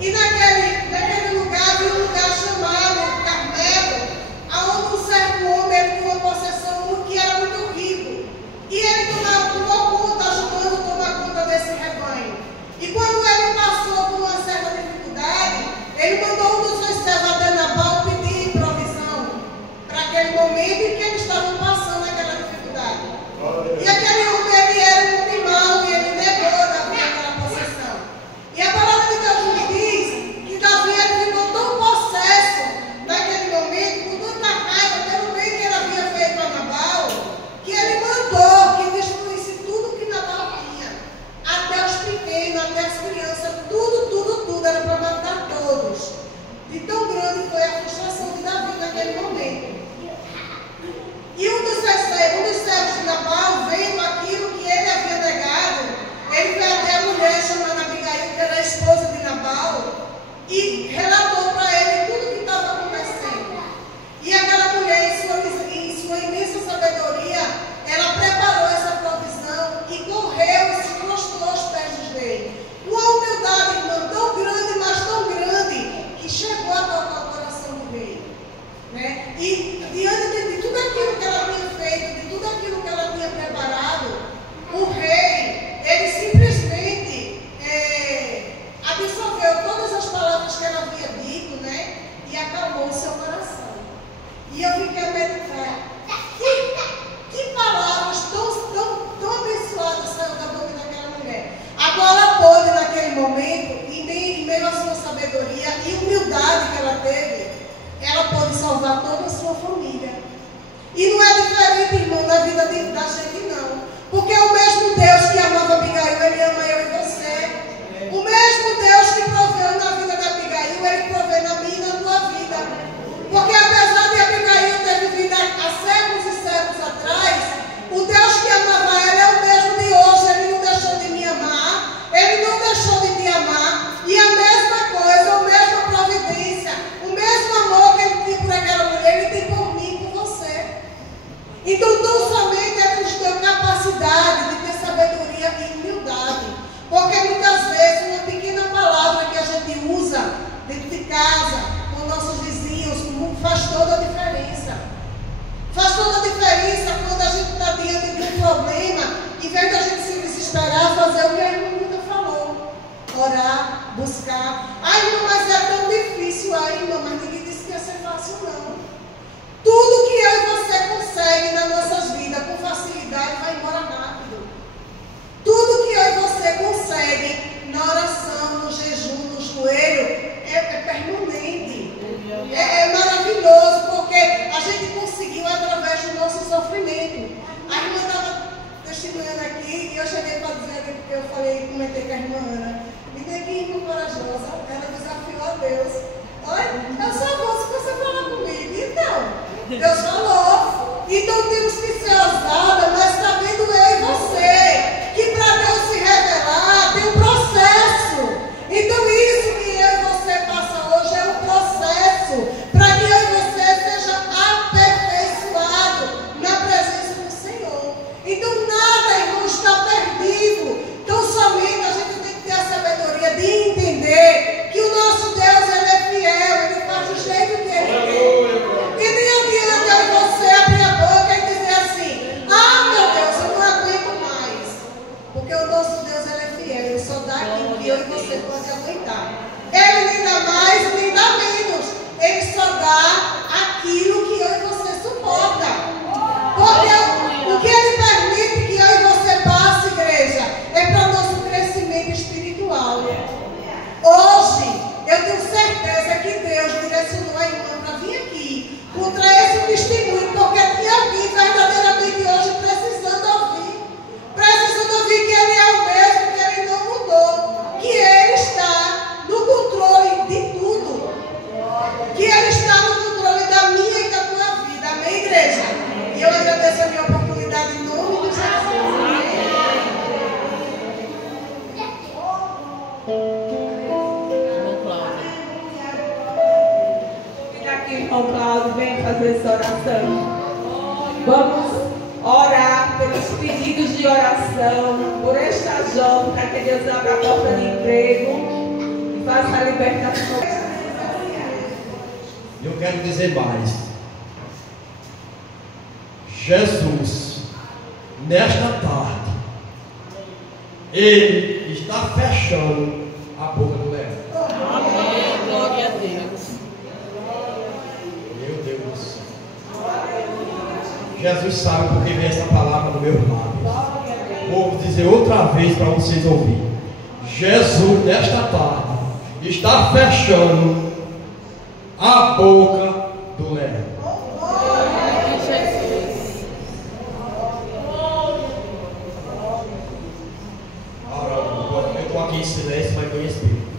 E naquele lugar havia um lugar chamado capacidade de ter sabedoria e humildade. Porque muitas vezes uma pequena palavra que a gente usa dentro de casa, com nossos vizinhos, faz toda a diferença. Faz toda a diferença quando a gente está diante de um problema, em vez da gente se desesperar, fazer o que a irmã Nilda falou. Orar, buscar. Ai, irmã, mas é tão difícil. Ai, irmã, mas ninguém disse que ia ser fácil, não. Tudo que eu e você consegue nas nossas vidas com facilidade vai embora rápido. Tudo que eu e você consegue na oração, no jejum, no joelho, é permanente. É maravilhoso, porque a gente conseguiu através do nosso sofrimento. A irmã estava testemunhando aqui e eu cheguei para dizer aqui, porque eu falei, comentei com a irmã Ana. Me dê aqui, irmã corajosa, ela desafiou a Deus. Olha, eu só vou se você falar comigo. Então, Deus falou. Então temos que ser ousada, mas está vendo eu e você, que para Deus se revelar tem um processo. Então isso que eu e você passa hoje é um processo para que eu e você seja aperfeiçoado na presença do Senhor. Então nada, irmão, está perdido. Então somente a gente tem que ter a sabedoria de entender que o nosso Deus, Ele é fiel, Ele faz do jeito que Ele quer. E nem adianta eu e você abrir a boca e dizer assim: ah, meu Deus, eu não aguento mais. Porque o nosso Deus, Ele é fiel, Ele só dá aquilo que eu e você pode aguentar. Ele nem dá mais, nem dá menos. Ele só dá aquilo que eu e você suporta. Porque o que Ele permite que eu e você passe, igreja, é para o nosso crescimento espiritual. Hoje, eu tenho certeza que Deus direcionou a irmã para vir aqui, contra esse testemunho, porque tinha alguém verdadeiramente hoje precisando ouvir que Ele é o mesmo, que Ele não mudou, que Ele está no controle de tudo, que Ele está no controle da minha e da tua vida. Amém, igreja? E eu agradeço a minha oportunidade em nome de Jesus. Aqui, irmão Cláudio, vem fazer essa oração. Vamos orar pelos pedidos de oração, por esta jovem, para que Deus abra a porta de emprego e faça a libertação. Eu quero dizer mais. Jesus, nesta tarde, Ele está fechando a boca do leão. Amém. Glória a Deus. Meu Deus do céu. Jesus sabe porque vem essa palavra no meu lábio. Vou dizer outra vez para vocês ouvirem. Jesus, nesta tarde, está fechando a boca do leão. Eu estou aqui em silêncio, mas estou em espírito.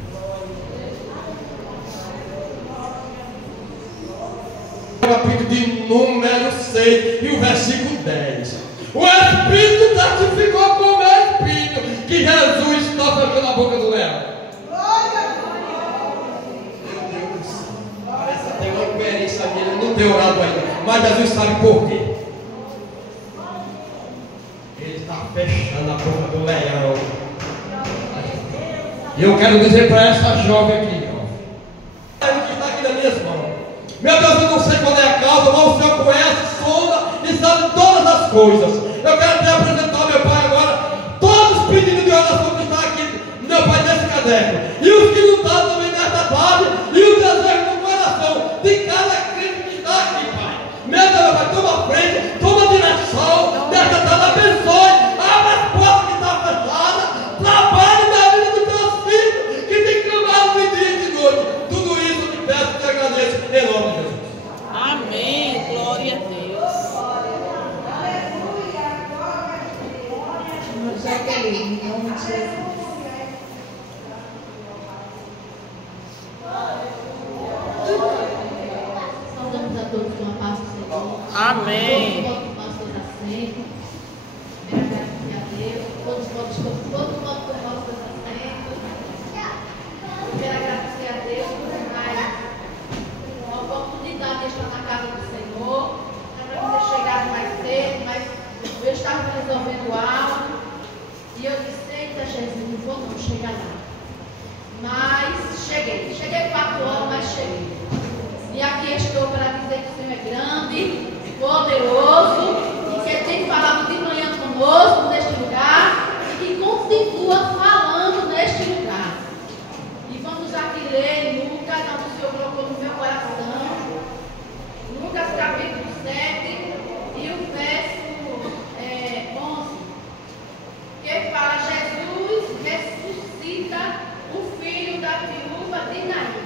Capítulo de número 6 e o versículo 10. O Espírito testificou com o meu espírito que Jesus está fechando a boca do leão. Meu Deus do céu. Parece até uma incoerência minha, ele não tem orado ainda, mas Jesus sabe por quê. Ele está fechando a boca do leão. E eu quero dizer para essa jovem aqui, ó, que está aqui nas minhas mãos. Meu Deus, eu não sei qual é a causa, mas o Senhor conhece, sonda e sabe todas as coisas. Eu quero te apresentar ao meu Pai agora todos os pedidos de oração que estão aqui, meu Pai, nesse caderno. E os que não estão também nesta tarde, e os desejos do coração de cada crente que está aqui, Pai. Meu Deus, Pai, toma frente, toma direção, nesta tarde, abençoe, abre as portas que estão fechadas, trabalhe na vida dos teus filhos, que tem clamado de dia e de noite. Tudo isso eu te peço e te agradeço, em nome de Jesus. Amém. Glória a Deus. Jaqueline, em nome de Jesus. Saudamos a todos com a paz do Senhor. Amém. Todos os nossos assentos. Agradecer a Deus. Todos os nossos assentos. Quero agradecer a Deus por mais uma oportunidade de estar na casa do Senhor. Era para ter chegado mais cedo, mas eu estava resolvendo algo. chegar lá. Mas cheguei. Cheguei 4 horas, mas cheguei. E aqui estou para dizer que o Senhor é grande, poderoso, e que Ele tem falado de manhã conosco neste lugar, e que continua falando neste lugar. E vamos aqui ler Lucas, onde o Senhor colocou no meu coração. Lucas capítulo 7 e o verso 11. Que fala: Jesus ressuscita o filho da viúva de Naim.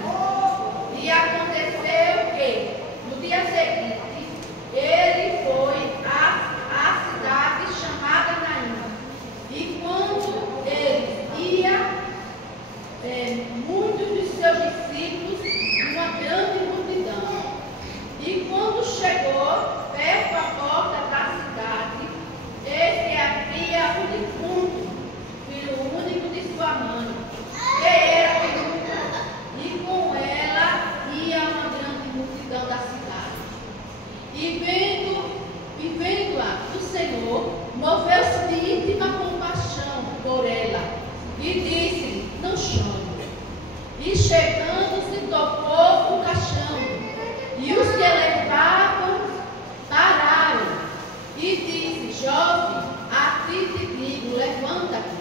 E aconteceu que, no dia seguinte, ele foi à cidade chamada Naim. E quando ele ia, muitos dos seus discípulos e uma grande multidão. E quando chegou perto da porta da cidade, eis que havia um defunto, filho único de sua mãe, que era viúva, e com ela ia uma grande multidão da cidade. E vendo-a, o Senhor moveu-se de íntima compaixão por ela e disse: não chore. E chegando-se, tocou o caixão, e os que levavam pararam, e disse: jovem, a ti te digo, levanta-te.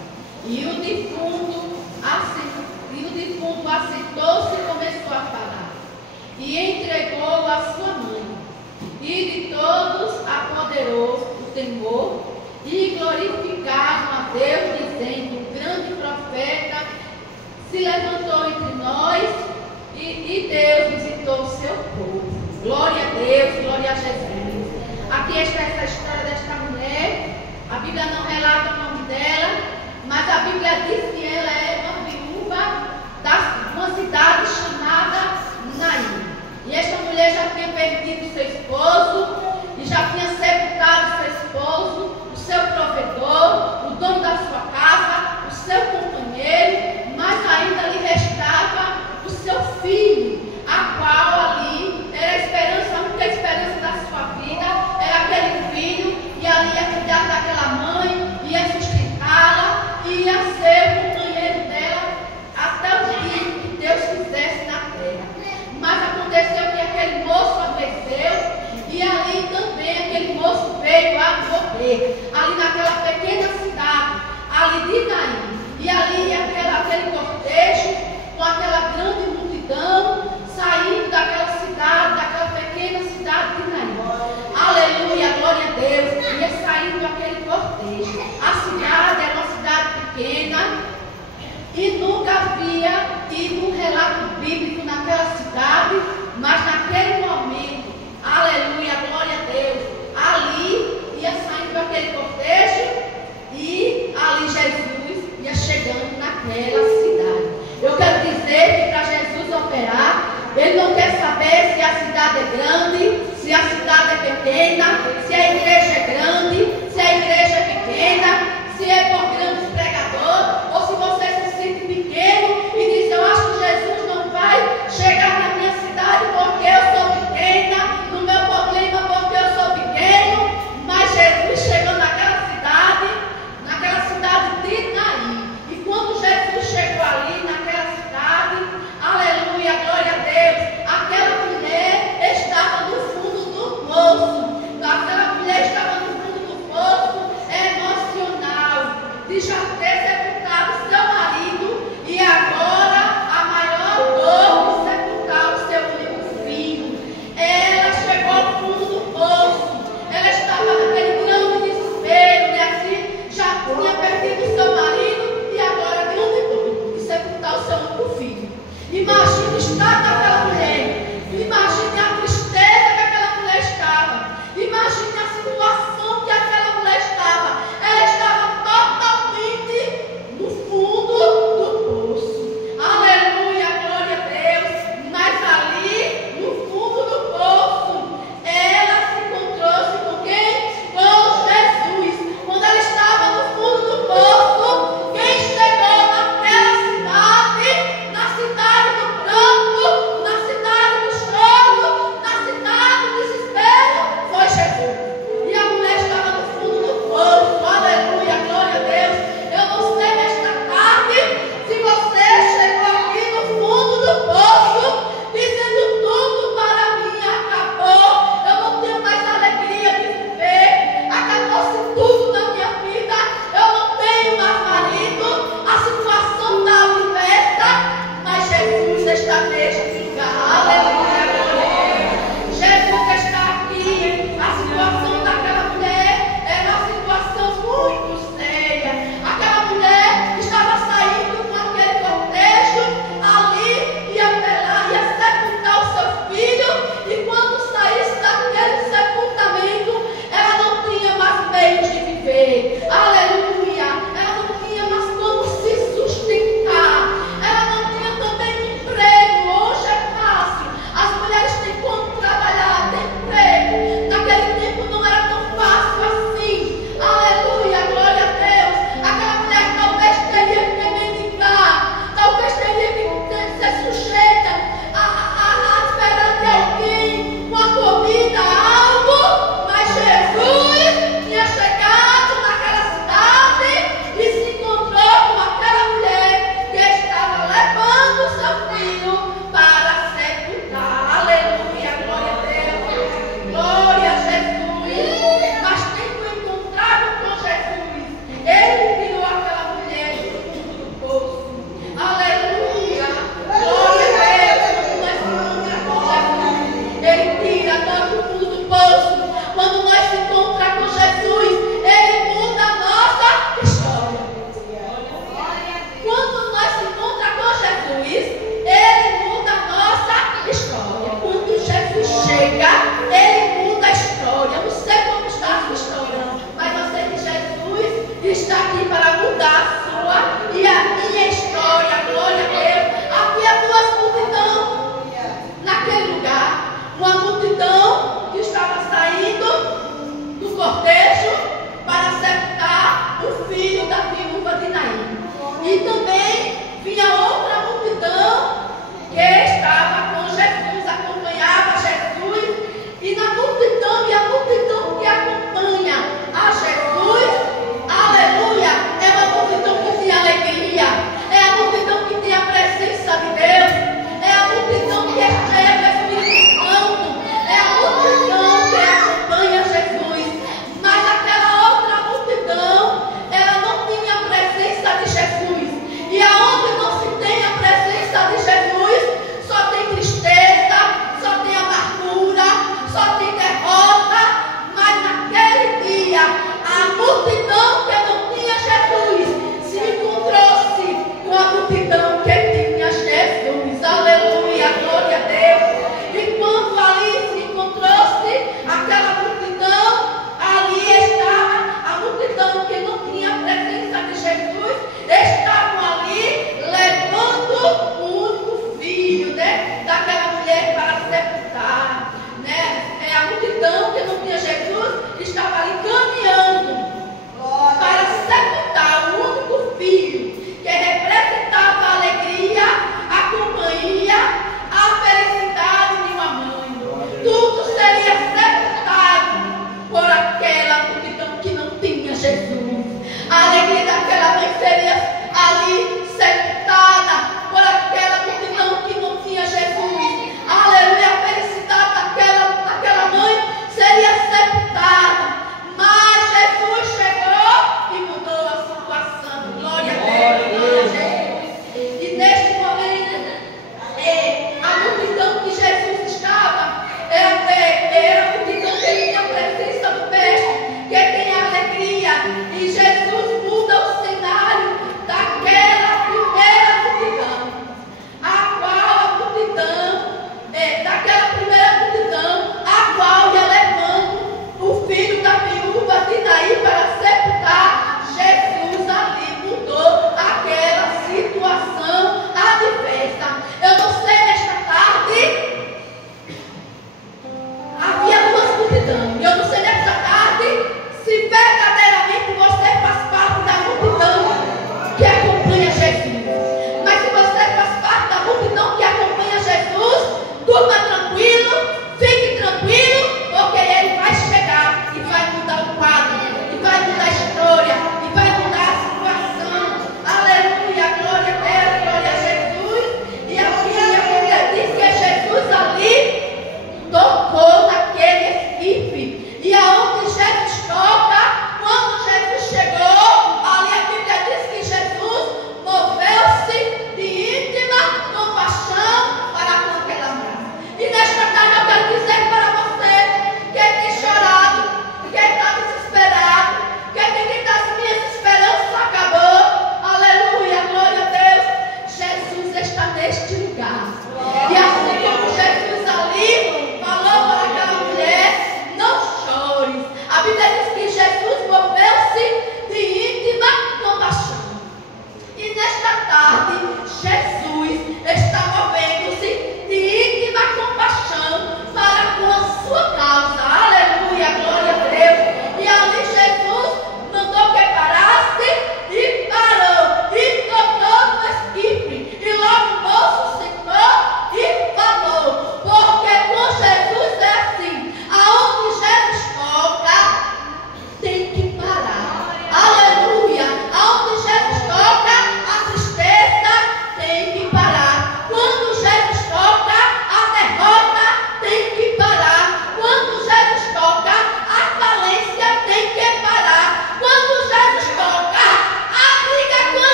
E o defunto assentou-se e começou a falar, e entregou a sua mãe. E de todos apoderou o temor, e glorificaram a Deus, dizendo: o grande profeta se levantou entre nós, e Deus visitou o seu povo. Glória a Deus, glória a Jesus. Aqui está essa história desta mulher. A Bíblia não relata o nome dela, mas a Bíblia diz que ela é uma viúva de uma cidade chamada Naim. E esta mulher já tinha perdido seu esposo, e já tinha sepultado seu esposo, o seu provedor, o dono da sua casa, o seu companheiro, mas ainda lhe restava o seu filho, a qual ali era a esperança, a única esperança da sua vida, era aquele filho, e ali ia cuidar daquela mãe, ia sustentá-la, e ia ser o companheiro dela até o dia que Deus quisesse na terra. Mas aconteceu que aquele moço adoeceu, e ali também aquele moço veio a morrer, ali naquela pequena cidade, ali de Naim. E ali aquele cortejo, com aquela grande multidão, saindo daquela cidade, daquela pequena cidade de Naim. Aleluia, glória a Deus. Ia saindo aquele cortejo. A cidade era uma cidade pequena, e nunca havia tido um relato bíblico naquela cidade, mas naquele momento, aleluia, glória a Deus, ali ia saindo aquele cortejo,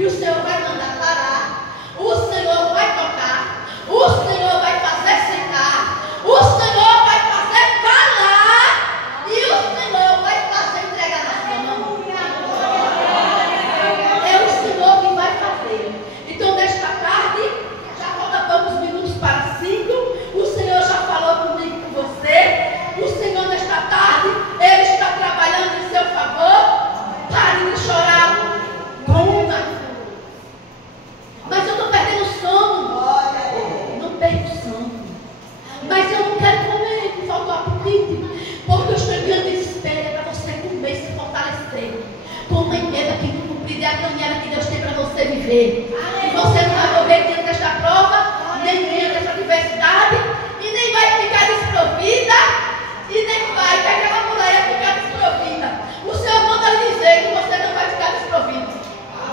que o Senhor vai mandar parar, o Senhor vai tocar, o Senhor vai fazer sentar, o Senhor vai fazer falar e o Senhor vai fazer entregar na sua mão. É o Senhor que vai fazer. Então, nesta tarde, já falta poucos minutos para 5, o Senhor já falou comigo, com você. O Senhor, nesta tarde, Ele está trabalhando em seu favor. Pare de chorar. Mas eu estou perdendo sono. Não perco sono. Mas eu não quero comer, me faltou apetite. Porque eu estou enviando desespero para você comer, se fortalecer. Como a emenda que não cumprir a caminhada que Deus tem para você viver. E você não vai morrer diante desta prova, nem diante dessa adversidade, e nem vai ficar desprovida. E nem vai que aquela mulher ficar desprovida. O Senhor manda lhe dizer que você não vai ficar desprovido.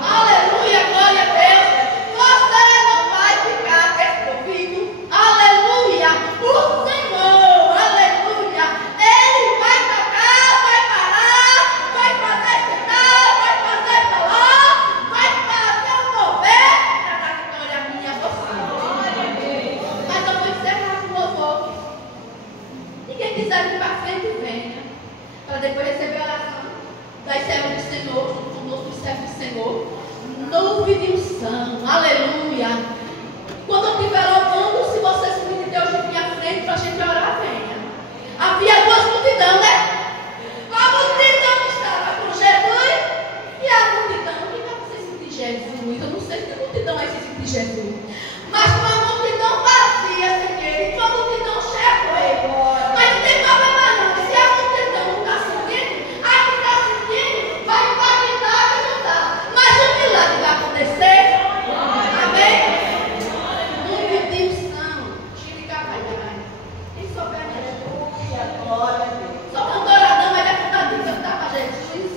Aleluia, glória a Deus. Você não vai ficar desprovido. Aleluia. O Senhor, aleluia. Ele vai tocar, vai parar, vai fazer sinal, vai fazer falar, vai fazer um mover para dar vitória a mim e a você. Mas eu vou encerrar com louvor. E quem quiser vir para frente, venha. Para depois receber a oração das servas do Senhor, junto conosco, os servos do Senhor. Nuvem de unção. Aleluia. Quando eu estiver orando, se você se pedir Deus de vir à frente para a gente orar, venha. Havia duas multidões, né? A multidão que estava com Jesus e a multidão que não se sentir Jesus. Eu não sei se a multidão vai se sentir Jesus. Mas com a multidão vazia, sem querer, com a multidão cheia com ele. Mas não tem problema não. Se a multidão não está sentindo, a que está sentindo vai impactar e ajudar. Mas o milagre vai acontecer. Amém? Nuvem de unção. Quem souber mesmo. Só com douradão vai levantar de cantar para Jesus.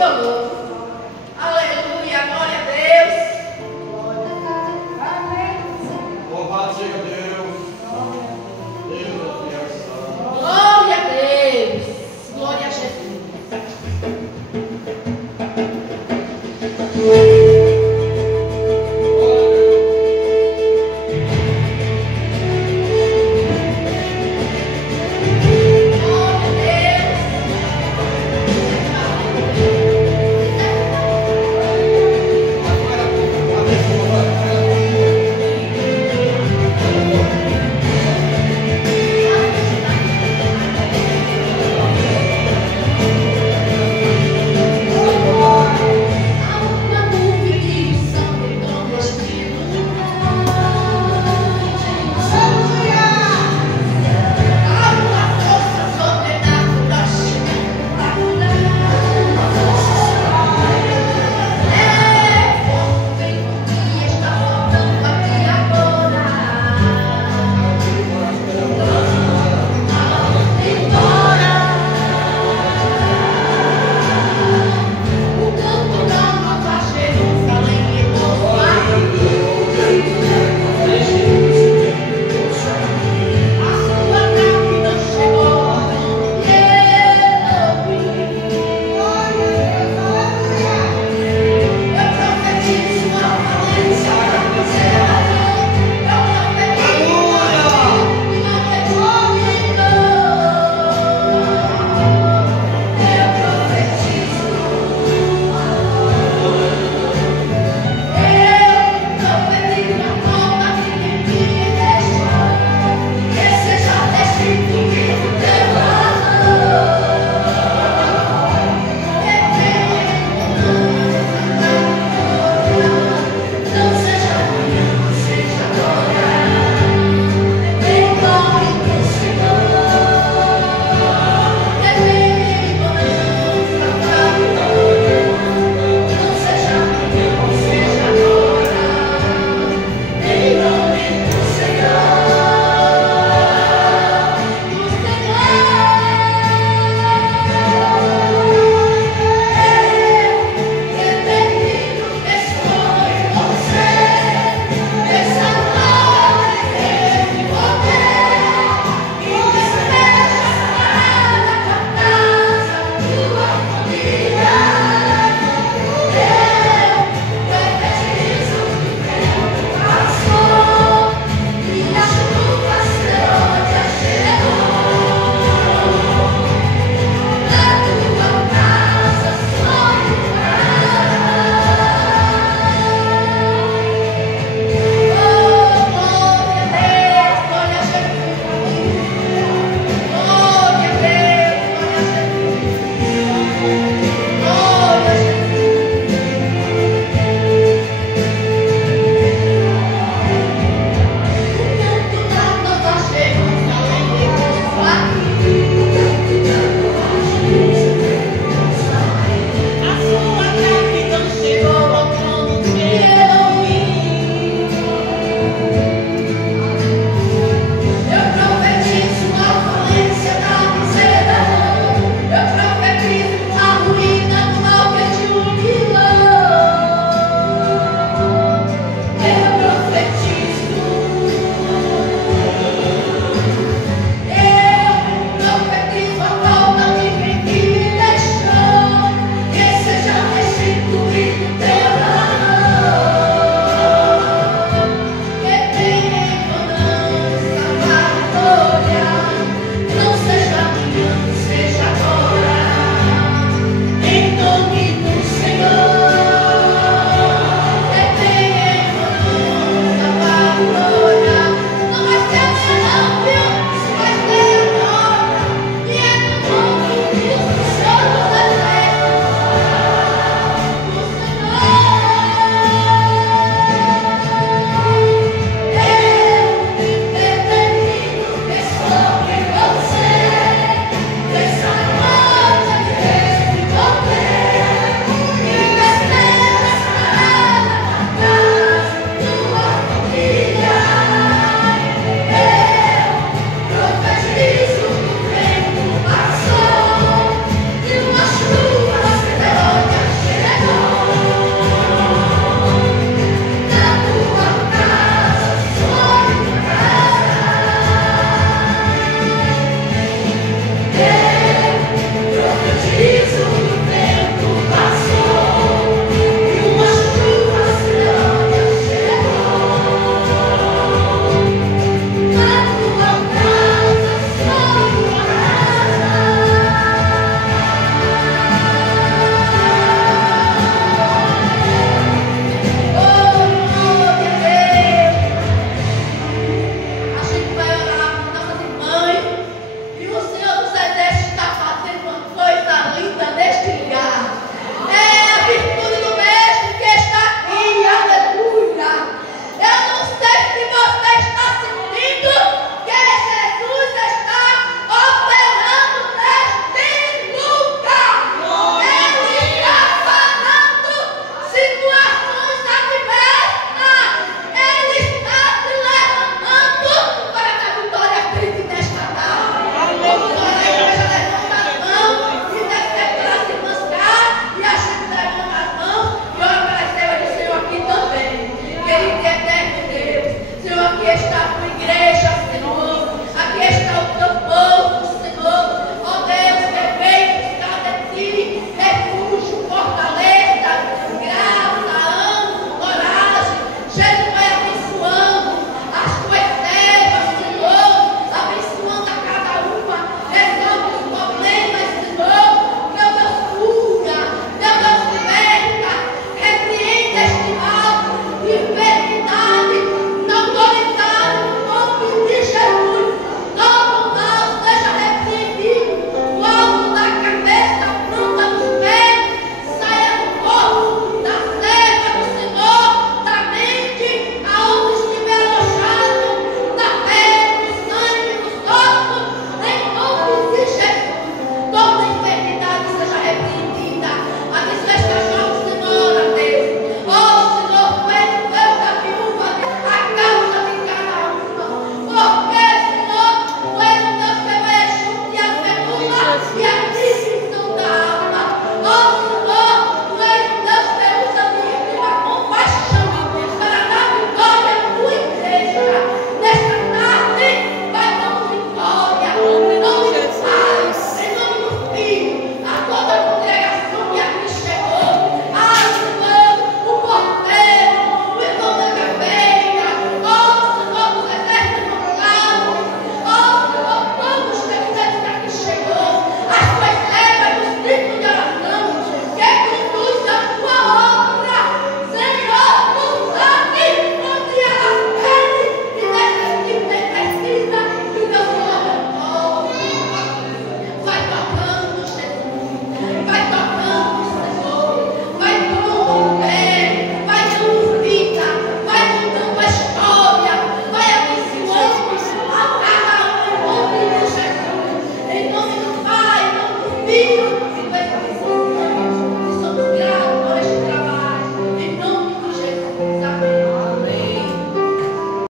Eu louvo. Aleluia, glória a Deus. Louvado seja Deus. Deus é fiel. Glória a Deus. Glória a Jesus.